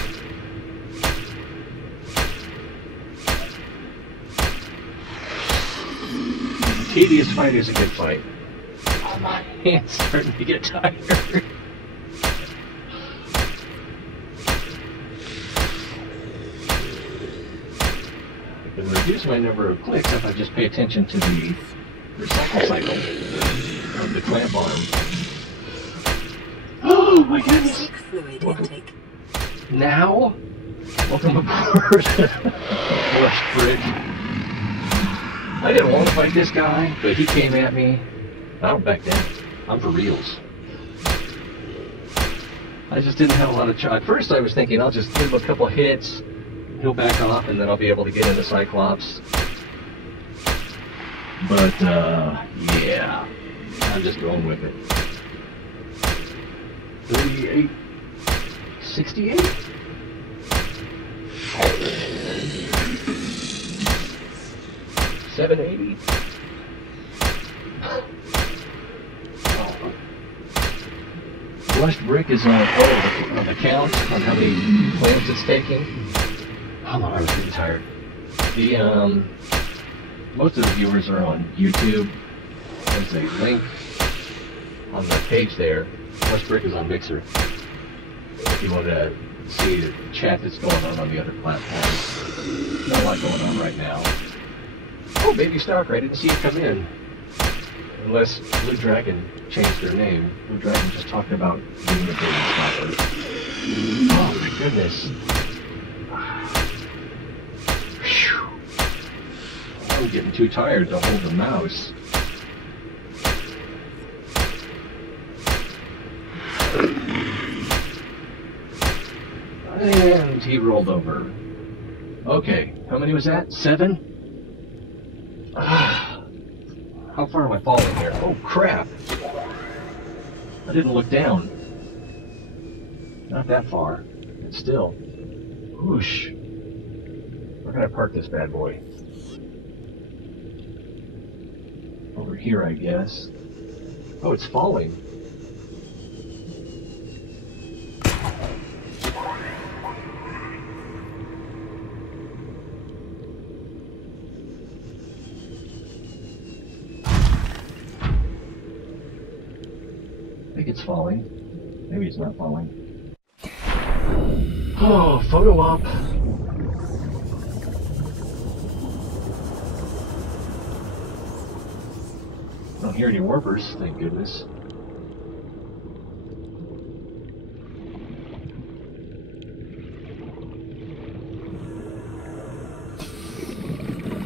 Tedious fight is a good fight. Oh, my hand's starting to get tired. I can reduce my number of clicks if I just pay attention to the recycle cycle of the clamp arm. Oh my goodness! Fluid Welcome. intake. Now? Welcome aboard. Flush Brick. I didn't want to fight this guy, but he came at me. I don't back down. I'm for reals. I just didn't have a lot of charge. At first I was thinking I'll just give him a couple hits, he'll back off, and then I'll be able to get into Cyclops. But, yeah. I'm just going with it. 38. 68? $780. Flushed Brick is on the count on how many plants it's taking. Hold on, I was getting tired. The most of the viewers are on YouTube. There's a link on the page there. Flushed Brick is on Mixer. If you want to see the chat that's going on the other platforms. Not a lot going on right now. Oh, Baby Stalker, I didn't see you come in. Unless Blue Dragon changed their name. Blue Dragon just talked about being a Baby Stalker. Oh my goodness. Whew. I'm getting too tired to hold the mouse. And he rolled over. Okay, how many was that? 7? How far am I falling here? Oh crap! I didn't look down. Not that far. It's still. Whoosh. Where can I park this bad boy? Over here, I guess. Oh, it's falling. I think it's falling. Maybe it's not falling. Oh, photo op. Don't hear any warpers, thank goodness.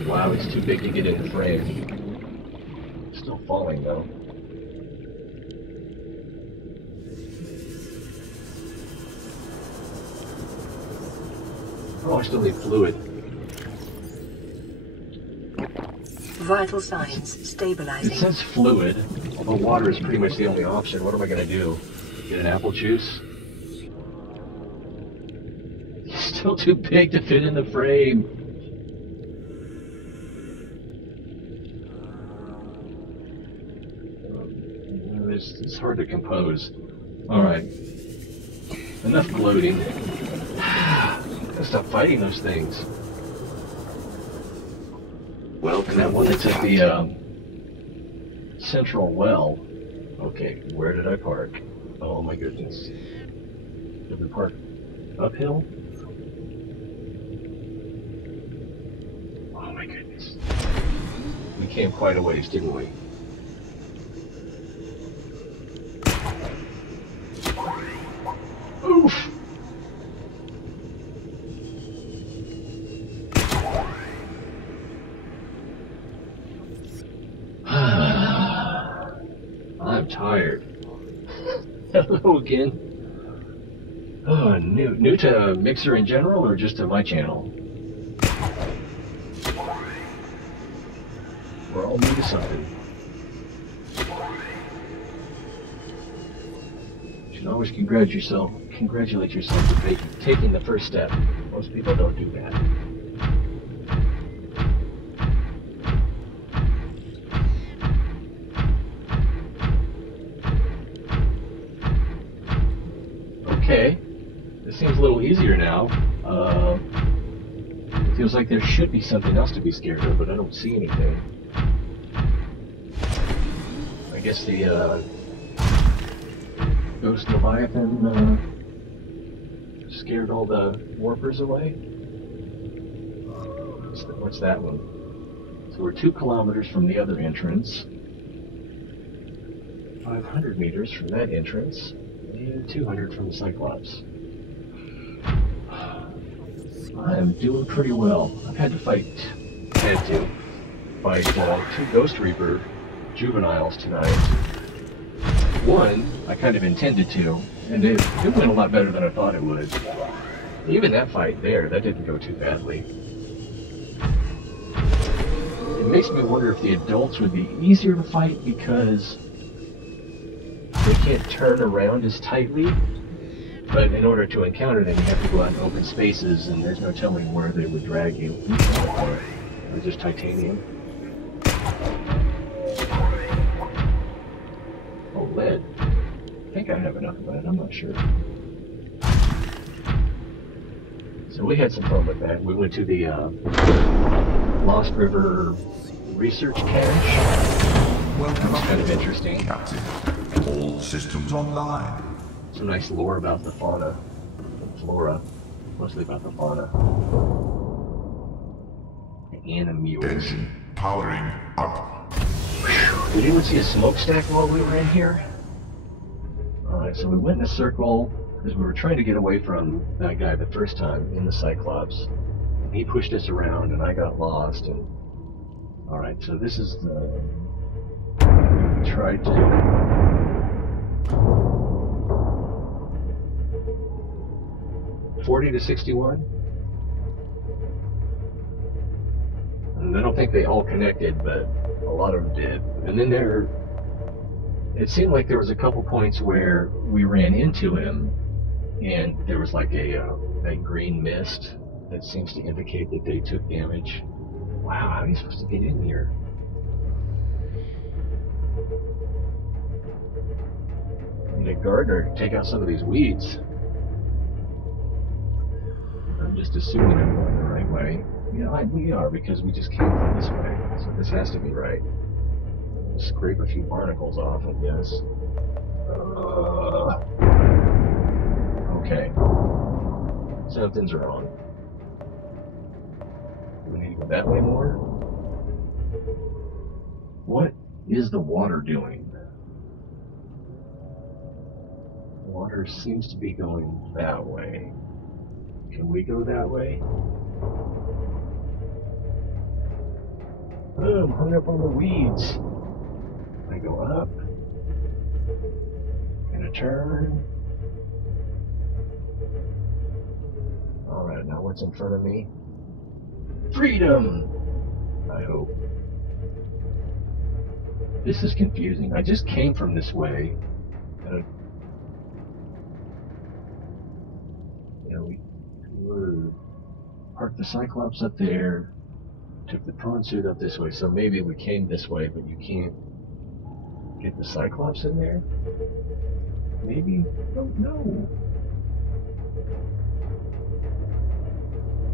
Wow, it's too big to get in the frame. Still falling though. Oh, I still need fluid. Vital signs It stabilizing. says fluid, although water is pretty much the only option. What am I going to do? Get an apple juice? It's still too big to fit in the frame. It's hard to compose. Alright. Enough gloating. Gotta stop fighting those things. Welcome And that one that's at the Captain. central well. Okay, where did I park? Oh my goodness. Did we park uphill? Oh my goodness. We came quite a ways, didn't we? Oof! I'm tired. Hello again. Oh, new to Mixer in general, or just to my channel? We're all new to something. You should always congratulate yourself for taking the first step. Most people don't do that. Feels like there should be something else to be scared of, but I don't see anything. I guess the Ghost Leviathan scared all the warpers away. What's that one? So we're 2 kilometers from the other entrance, 500 meters from that entrance, and 200 from the Cyclops. I am doing pretty well. I've had to fight 2 Ghost Reaper juveniles tonight. One, I kind of intended to, and it went a lot better than I thought it would. Even that fight there, that didn't go too badly. It makes me wonder if the adults would be easier to fight because they can't turn around as tightly. But in order to encounter them, you have to go out in open spaces, and there's no telling where they would drag you. Or just titanium. Oh, lead. I think I have enough of that, I'm not sure. So we had some fun with that. We went to the Lost River research cache. Welcome, Kind of interesting. Captain. All systems online. Some nice lore about the fauna and flora, mostly about the fauna. Animals. Engine powering up. Did anyone see a smokestack while we were in here? Alright, so we went in a circle because we were trying to get away from that guy the first time in the Cyclops. He pushed us around and I got lost. And alright, so this is the... We tried to... 40 to 61? And I don't think they all connected, but a lot of them did. And then it seemed like there was a couple points where we ran into him, and there was like a green mist that seems to indicate that they took damage. Wow, how are you supposed to get in here? I need a gardener to take out some of these weeds. I'm just assuming I'm going the right way. Yeah, we are, because we just came from this way, so this has to be right. Scrape a few barnacles off, I guess. Okay. Something's wrong. Do we need to go that way more? What is the water doing? Water seems to be going that way. Can we go that way? Oh, I'm hung up on the weeds. I go up. Gonna turn. Alright, now what's in front of me? Freedom! I hope. This is confusing. I just came from this way. We parked the Cyclops up there, took the prawn suit up this way, so maybe we came this way, but you can't get the Cyclops in there? Maybe? I don't know.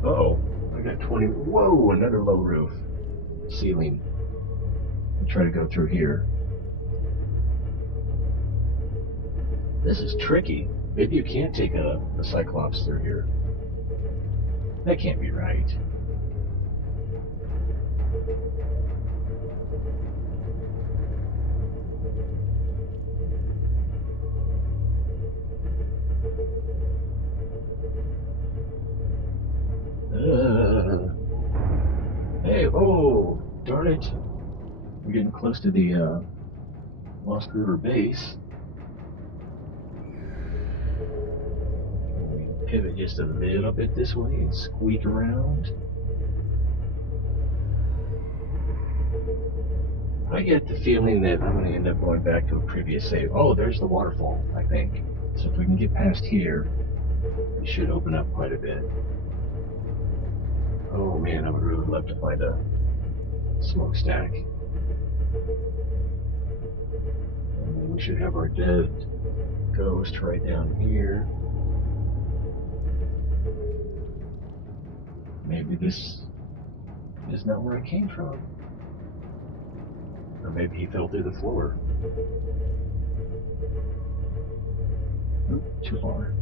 Uh-oh, I got 20, whoa, another low roof ceiling. I'll try to go through here. This is tricky. Maybe you can't take a Cyclops through here. That can't be right. Hey, oh, darn it. We're getting close to the Lost River base. Pivot just a little bit this way and squeak around. I get the feeling that I'm going to end up going back to a previous save. Oh, there's the waterfall, I think. So if we can get past here, it should open up quite a bit. Oh man, I would really love to find a smokestack. And then we should have our dead ghost right down here. Maybe maybe this is not where I came from. Or maybe he fell through the floor. Oop, too far.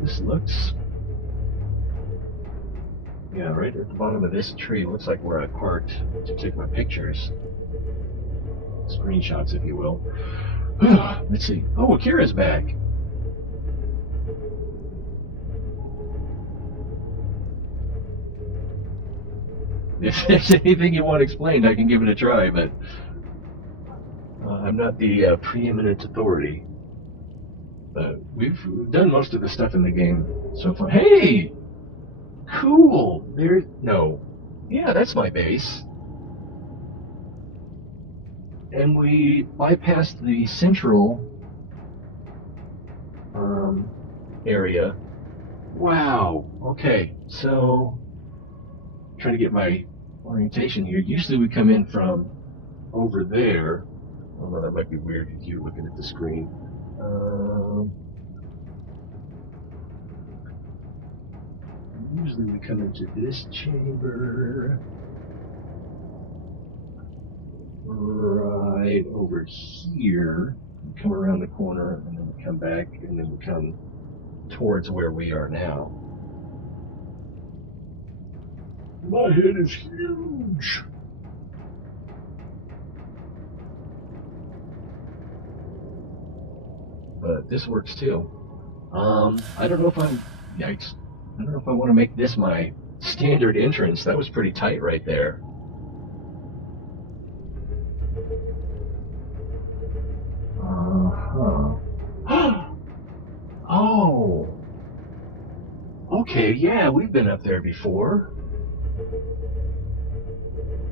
This looks... Yeah, right at the bottom of this tree looks like where I parked to take my pictures. Screenshots, if you will. Let's see. Oh, Akira's back. If there's anything you want explained, I can give it a try, but I'm not the preeminent authority. But we've done most of the stuff in the game so far. Hey! Cool! No. Yeah, that's my base. And we bypassed the central area. Wow. Okay, so trying to get my orientation here. Usually we come in from over there. Although that might be weird if you're looking at the screen. Usually we come into this chamber right over here, we come around the corner, and then we come back, and then we come towards where we are now. My head is huge! But this works too. I don't know if I'm... Yikes. I don't know if I want to make this my standard entrance. That was pretty tight right there. Oh! Okay, yeah, we've been up there before.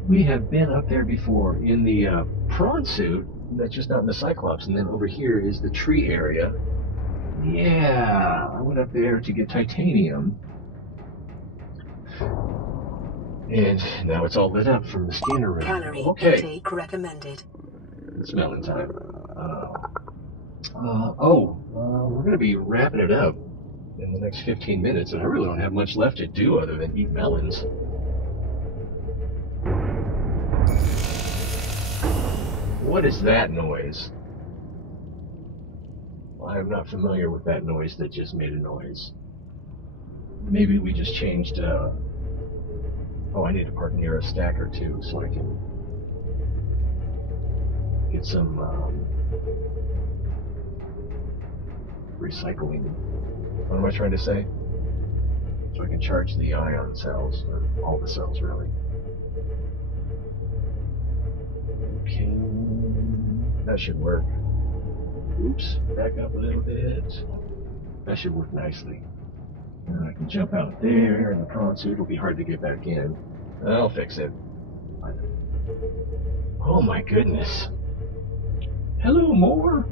We have been up there before in the prawn suit. That's just not in the Cyclops. And then over here is the tree area. Yeah, I went up there to get titanium. And now it's all lit up from the scanner room. Calorie Okay. intake recommended. It's melon time. We're going to be wrapping it up in the next 15 minutes, and I really don't have much left to do other than eat melons. What is that noise? I'm not familiar with that noise that just made a noise. Maybe we just changed, I need to park near a stacker too, so I can get some, recycling. What am I trying to say? So I can charge the ion cells, or all the cells really. Okay, that should work. Oops, back up a little bit. That should work nicely. And I can jump out there, and the prawn suit will be hard to get back in. I'll fix it. Oh my goodness. Hello, more.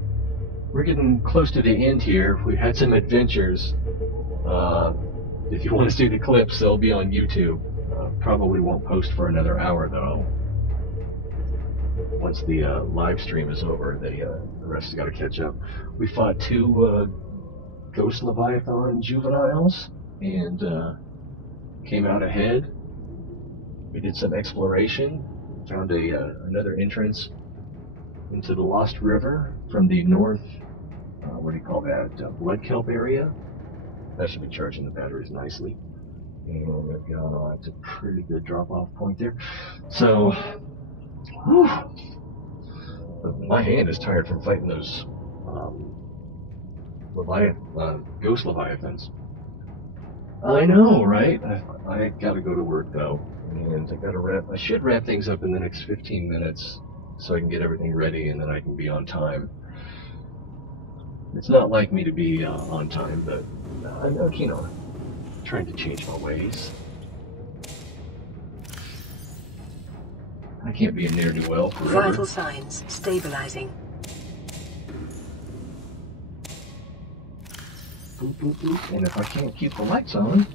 We're getting close to the end here. We've had some adventures. If you want to see the clips, they'll be on YouTube. Probably won't post for another hour though. Once the live stream is over, the rest has got to catch up. We fought 2 Ghost Leviathan juveniles and came out ahead. We did some exploration, found another entrance into the Lost River from the north, what do you call that, blood kelp area. That should be charging the batteries nicely. And we've got a pretty good drop-off point there. So, whew, my hand is tired from fighting those ghost leviathans. I know, right? I gotta go to work though, and I should wrap things up in the next 15 minutes so I can get everything ready and then I can be on time. It's not like me to be on time, but I'm, trying to change my ways. I can't be a ne'er-do-well forever. Vital signs stabilizing. Boop, boop, boop. And if I can't keep the lights on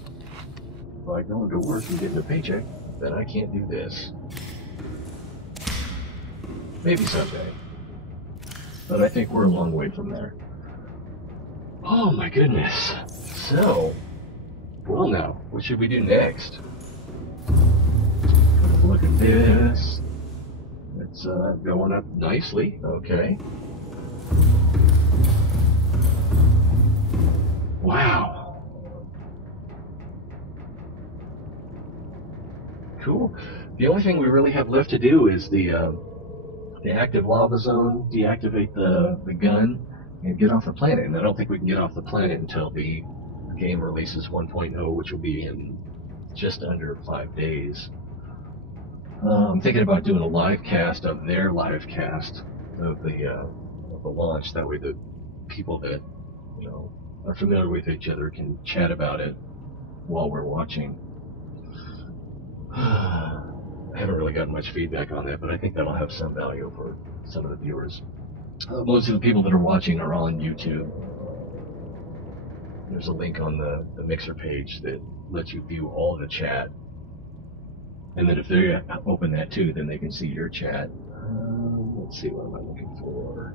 by going to work and getting a paycheck, then I can't do this. Maybe someday. but I think we're a long way from there. Oh my goodness. So, well now, what should we do next? Look at this. It's going up nicely. Okay. Wow. Cool. The only thing we really have left to do is the active lava zone, deactivate the gun, and get off the planet. And I don't think we can get off the planet until the game releases 1.0, which will be in just under 5 days. I'm thinking about doing a live cast of their live cast of the launch. That way, the people that are familiar with each other can chat about it while we're watching. I haven't really gotten much feedback on that, but I think that'll have some value for some of the viewers. Most of the people that are watching are on YouTube. There's a link on the Mixer page that lets you view all the chat. And then if they open that too, then they can see your chat. Let's see, what am I looking for?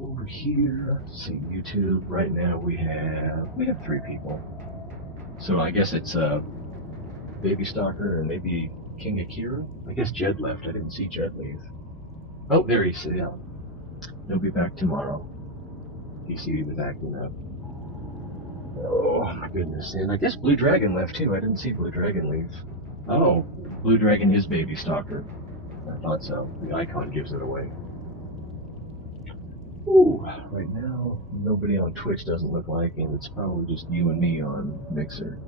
Over here, let's see, YouTube. Right now we have 3 people. So I guess it's Baby Stalker and maybe King Akira. I guess Jed left. I didn't see Jed leave. Oh, there he is. Yeah. He'll be back tomorrow. PC was acting up. Oh my goodness. And I guess Blue Dragon left too. I didn't see Blue Dragon leave. Oh, Blue Dragon is Baby Stalker. I thought so. The icon gives it away. Ooh, right now, nobody on Twitch doesn't look like, and it's probably just you and me on Mixer.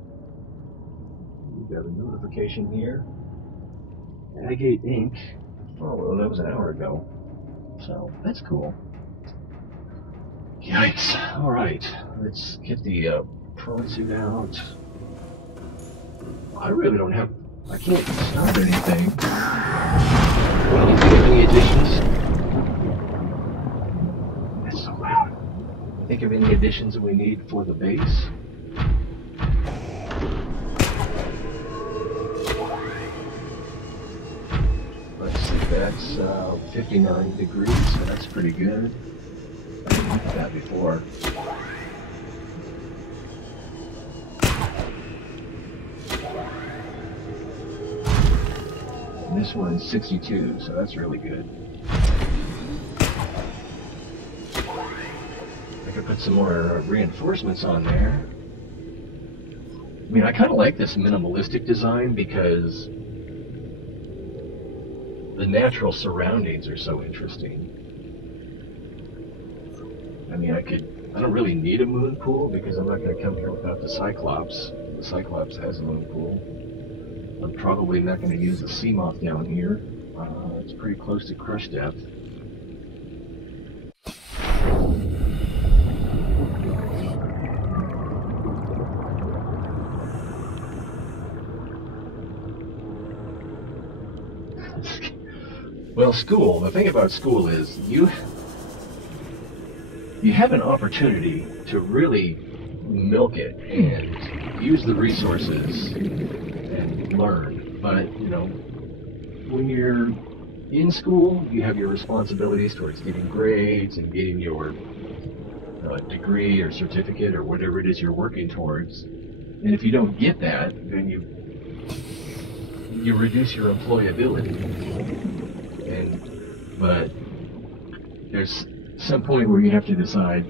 We got a notification here. Agate Inc. Oh, well, that was an hour ago. So, that's cool. Yikes. Alright, let's get the prawn suit out. I really don't have... I can't start anything. Well, you think of any additions? That's so loud. Think of any additions that we need for the base? Let's see, that's 59 degrees, so that's pretty good. I didn't look at that before. And this one's 62, so that's really good. I could put some more reinforcements on there. I mean, I kind of like this minimalistic design because the natural surroundings are so interesting. I mean, I don't really need a moon pool because I'm not going to come here without the Cyclops. The Cyclops has a moon pool. I'm probably not going to use the sea moth down here. It's pretty close to crush depth. Well, school. The thing about school is you have an opportunity to really milk it and use the resources and learn. But, when you're in school, you have your responsibilities towards getting grades and getting your degree or certificate or whatever it is you're working towards. And if you don't get that, then you reduce your employability. But there's some point where you have to decide,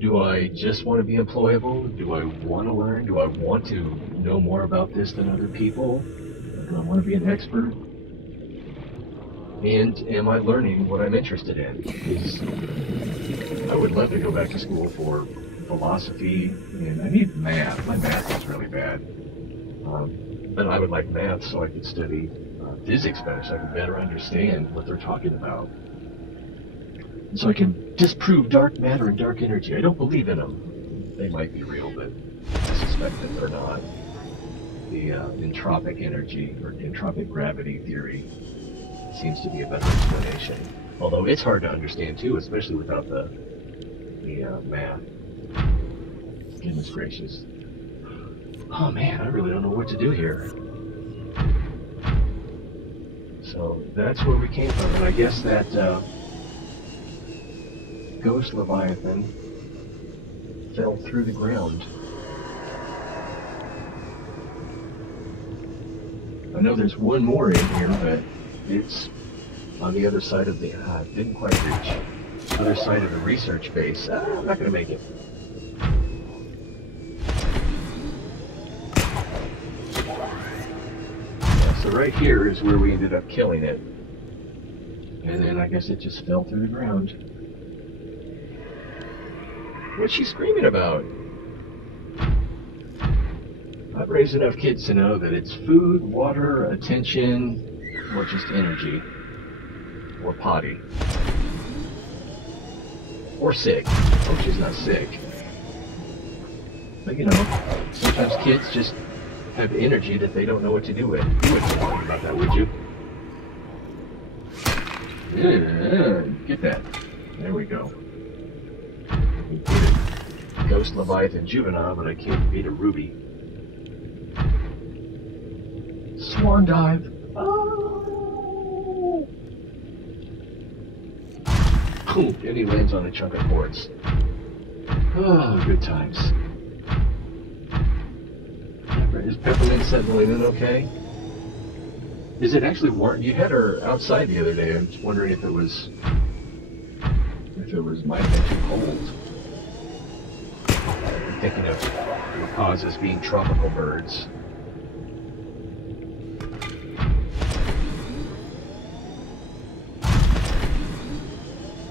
do I just want to be employable? Do I want to learn? Do I want to know more about this than other people? Do I want to be an expert? And am I learning what I'm interested in? Because I would love to go back to school for philosophy, and I need math. My math is really bad. But I would like math so I could study physics better, so I could better understand what they're talking about. So I can disprove dark matter and dark energy. I don't believe in them. They might be real, but I suspect that they're not. The entropic energy or entropic gravity theory seems to be a better explanation. Although it's hard to understand too, especially without the math. Goodness gracious. Oh man, I really don't know what to do here. So that's where we came from, and I guess that ghost Leviathan fell through the ground. I know there's one more in here, but it's on the other side of the, didn't quite reach. Other side of the research base. I'm not going to make it. Yeah, so right here is where we ended up killing it. And then I guess it just fell through the ground. What's she screaming about? I've raised enough kids to know that it's food, water, attention, or just energy. Or potty. Or sick. Hope she's not sick. But you know, sometimes kids just have energy that they don't know what to do with. You wouldn't talk about that, would you? Yeah, get that. There we go. We beat a Ghost Leviathan Juvenile, but I can't beat a Ruby. Swan dive. Oh! Boom! And he lands on a chunk of quartz. Oh, good times. Is Peppermint settling in okay? Is it actually warm? You had her outside the other day. I was wondering if it might have been too cold. I'm thinking of the causes being tropical birds.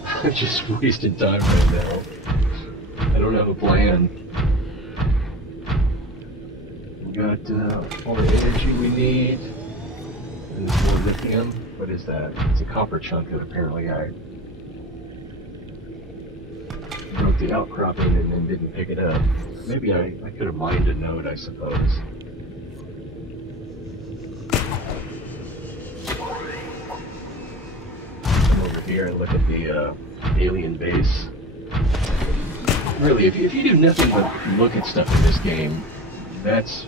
I'm just wasting time right now. I don't have a plan. We got all the energy we need. And more lithium. What is that? It's a copper chunk that apparently I wrote the outcropping and then didn't pick it up. Maybe I could have mined a node, I suppose. Come over here and look at the alien base. Really, if you do nothing but look at stuff in this game, that's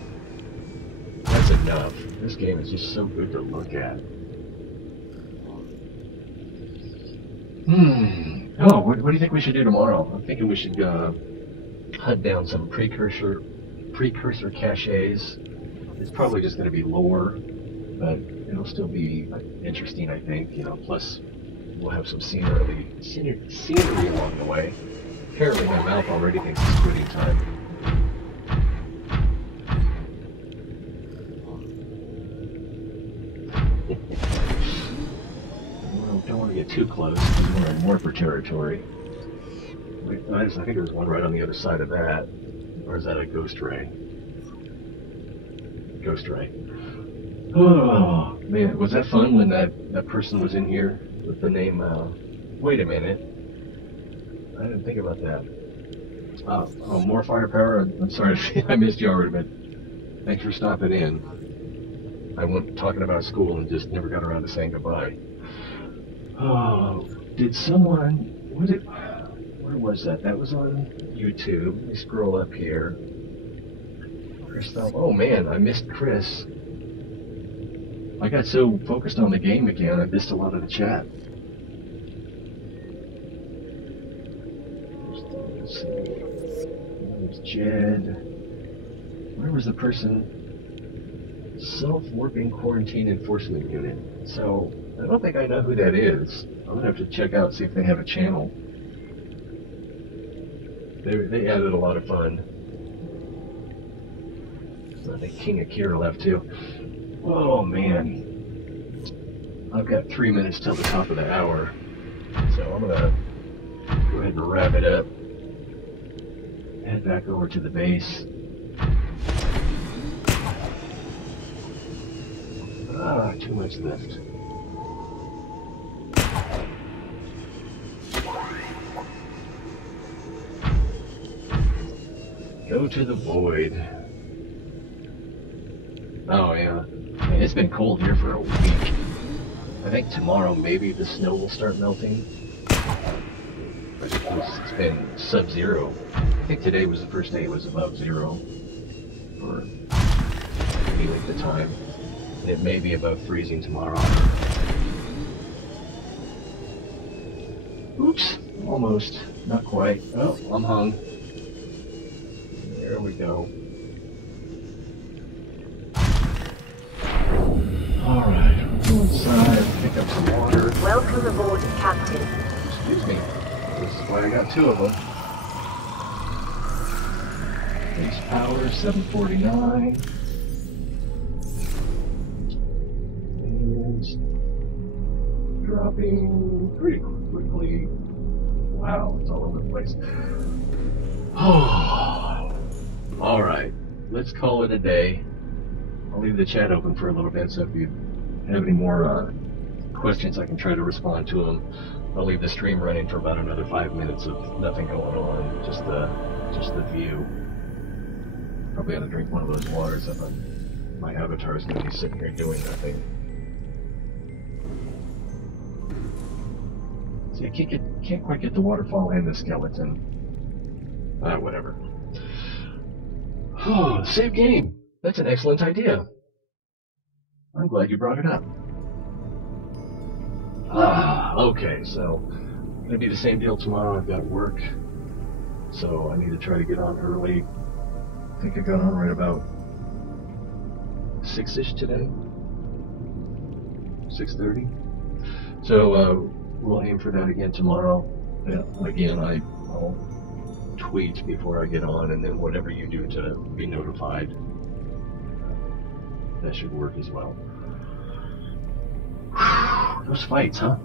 enough. This game is just so good to look at. Oh, what do you think we should do tomorrow? I'm thinking we should hunt down some precursor caches. It's probably just going to be lore, but it'll still be interesting, I think. You know, plus we'll have some scenery along the way. Apparently my mouth already thinks it's quitting time. Well, don't want to get too close because we're in Morpher territory. Wait, I think there's one right on the other side of that. Or is that a ghost ray? Ghost ray. Oh, man, was that fun when that person was in here with the name, wait a minute. I didn't think about that. Oh, more firepower? I'm sorry, I missed you already, but thanks for stopping in. I went talking about school and just never got around to saying goodbye. Oh, did someone, where was that? That was on YouTube. Let me scroll up here. Oh man, I missed Chris. I got so focused on the game again, I missed a lot of the chat. There's Jed. Where was the person? Self-warping quarantine enforcement unit. So, I don't think I know who that is. I'm gonna have to check out, see if they have a channel. They added a lot of fun. I think King Akira left too. Oh man. I've got 3 minutes till the top of the hour. So I'm gonna go ahead and wrap it up. Head back over to the base. Too much lift. Go to the void. Oh yeah. Man, it's been cold here for a week. I think tomorrow maybe the snow will start melting. But it's been sub-zero. I think today was the first day it was above zero for any length of time. And it may be above freezing tomorrow. Oops, almost. Not quite. Oh, I'm hung. There we go. Alright, we'll go inside, pick up some water. Welcome aboard, Captain. Excuse me. This is why I got two of them. Base power, 749. And dropping pretty quickly. Wow, it's all over the place. Oh, alright. Let's call it a day. I'll leave the chat open for a little bit, so if you have any more questions, I can try to respond to them. I'll leave the stream running for about another 5 minutes of nothing going on, just the view. Probably ought to drink one of those waters if my avatar is going to be sitting here doing nothing. See, I can't quite get the waterfall and the skeleton. Whatever. Oh, save game! That's an excellent idea. I'm glad you brought it up. Okay, so gonna be the same deal tomorrow. I've got work, so I need to try to get on early. I think I got on right about 6-ish today. 6:30. So we'll aim for that again tomorrow. Yeah, again, I'll tweet before I get on, and then whatever you do to be notified, that should work as well. Those fights, huh?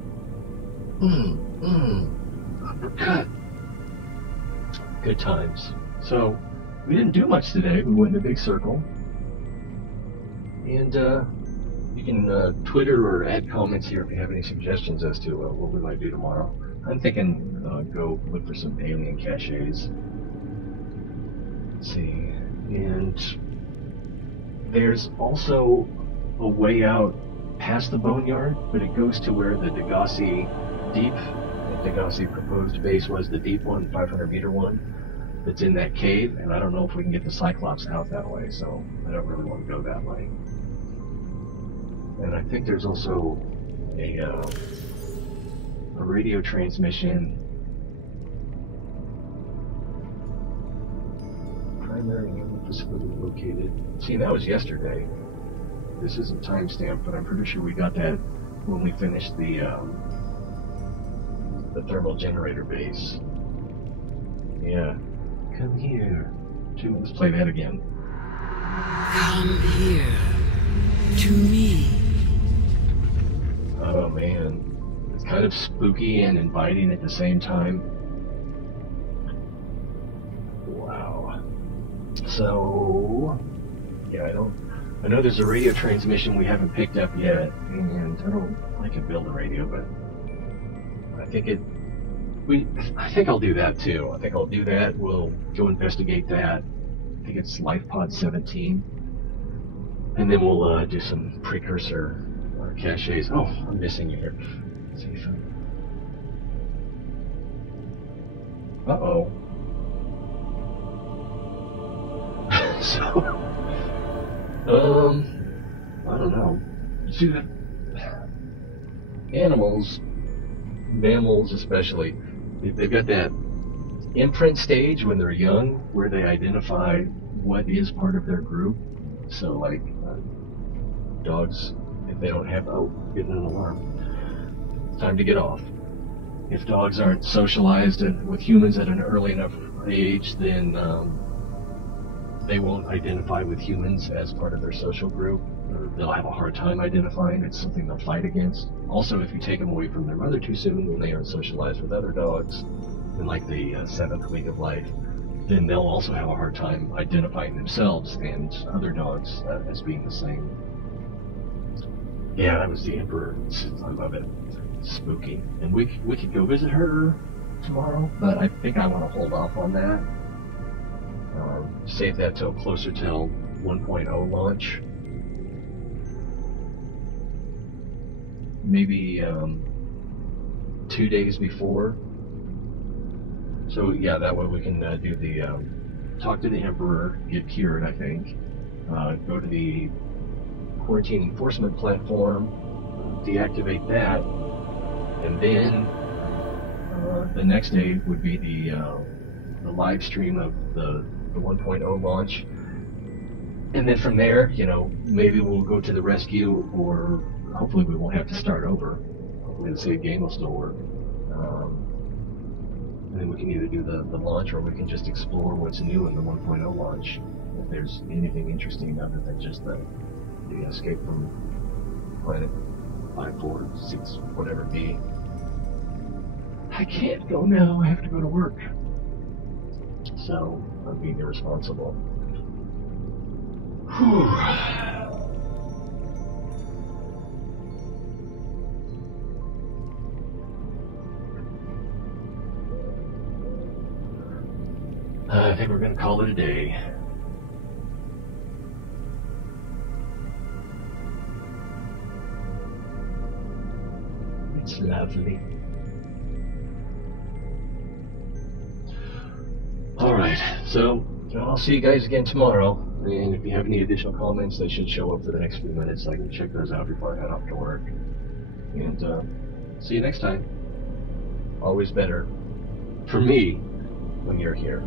Uppercut. Good times. So, we didn't do much today. We went in a big circle. And you can Twitter or add comments here if you have any suggestions as to what we might do tomorrow. I'm thinking go look for some alien caches. Let's see. And there's also a way out past the boneyard, but it goes to where the Degassi deep, the Degassi proposed base was, the deep one, 500-meter one, that's in that cave, and I don't know if we can get the Cyclops out that way, so I don't really want to go that way. And I think there's also a radio transmission. Primary facility located. See, that was yesterday. This isn't timestamped, but I'm pretty sure we got that when we finished the thermal generator base. Yeah. Come here. Let's play that again. Come here. To me. Oh man. It's kind of spooky and inviting at the same time. Wow. So, yeah, I know there's a radio transmission we haven't picked up yet, and I can build a radio, but I think I'll do that too. I think I'll do that. We'll go investigate that. I think it's Life Pod 17, and then we'll do some precursor caches. Oh, I'm missing you here. Let's see if uh-oh. So, I don't know. See, the animals, mammals especially, they've got that imprint stage when they're young where they identify what is part of their group. So, like, dogs, if they don't have, getting an alarm. Time to get off. If dogs aren't socialized with humans at an early enough age, then they won't identify with humans as part of their social group. Or they'll have a hard time identifying. It's something they'll fight against. Also, if you take them away from their mother too soon when they aren't socialized with other dogs, in like the 7th week of life, then they'll also have a hard time identifying themselves and other dogs as being the same. Yeah, that was the Emperor. I love it. Spooky. And we could go visit her tomorrow, but I think I want to hold off on that. Save that till closer till 1.0 launch. Maybe 2 days before. So yeah, that way we can do the talk to the Emperor, get cured, I think. Go to the quarantine enforcement platform, deactivate that, and then the next day would be the live stream of the 1.0 launch. And then from there, you know, maybe we'll go to the rescue, or hopefully we won't have to start over. Hopefully the save game will still work. And then we can either do the launch, or we can just explore what's new in the 1.0 launch. If there's anything interesting other than just the escape from planet 546, whatever it be. I can't go now, I have to go to work. So, I'm being irresponsible. Whew. I think we're going to call it a day. It's lovely. Alright, so I'll see you guys again tomorrow. And if you have any additional comments, they should show up for the next few minutes. I can check those out before I head off to work. And see you next time. Always better, for me, when you're here.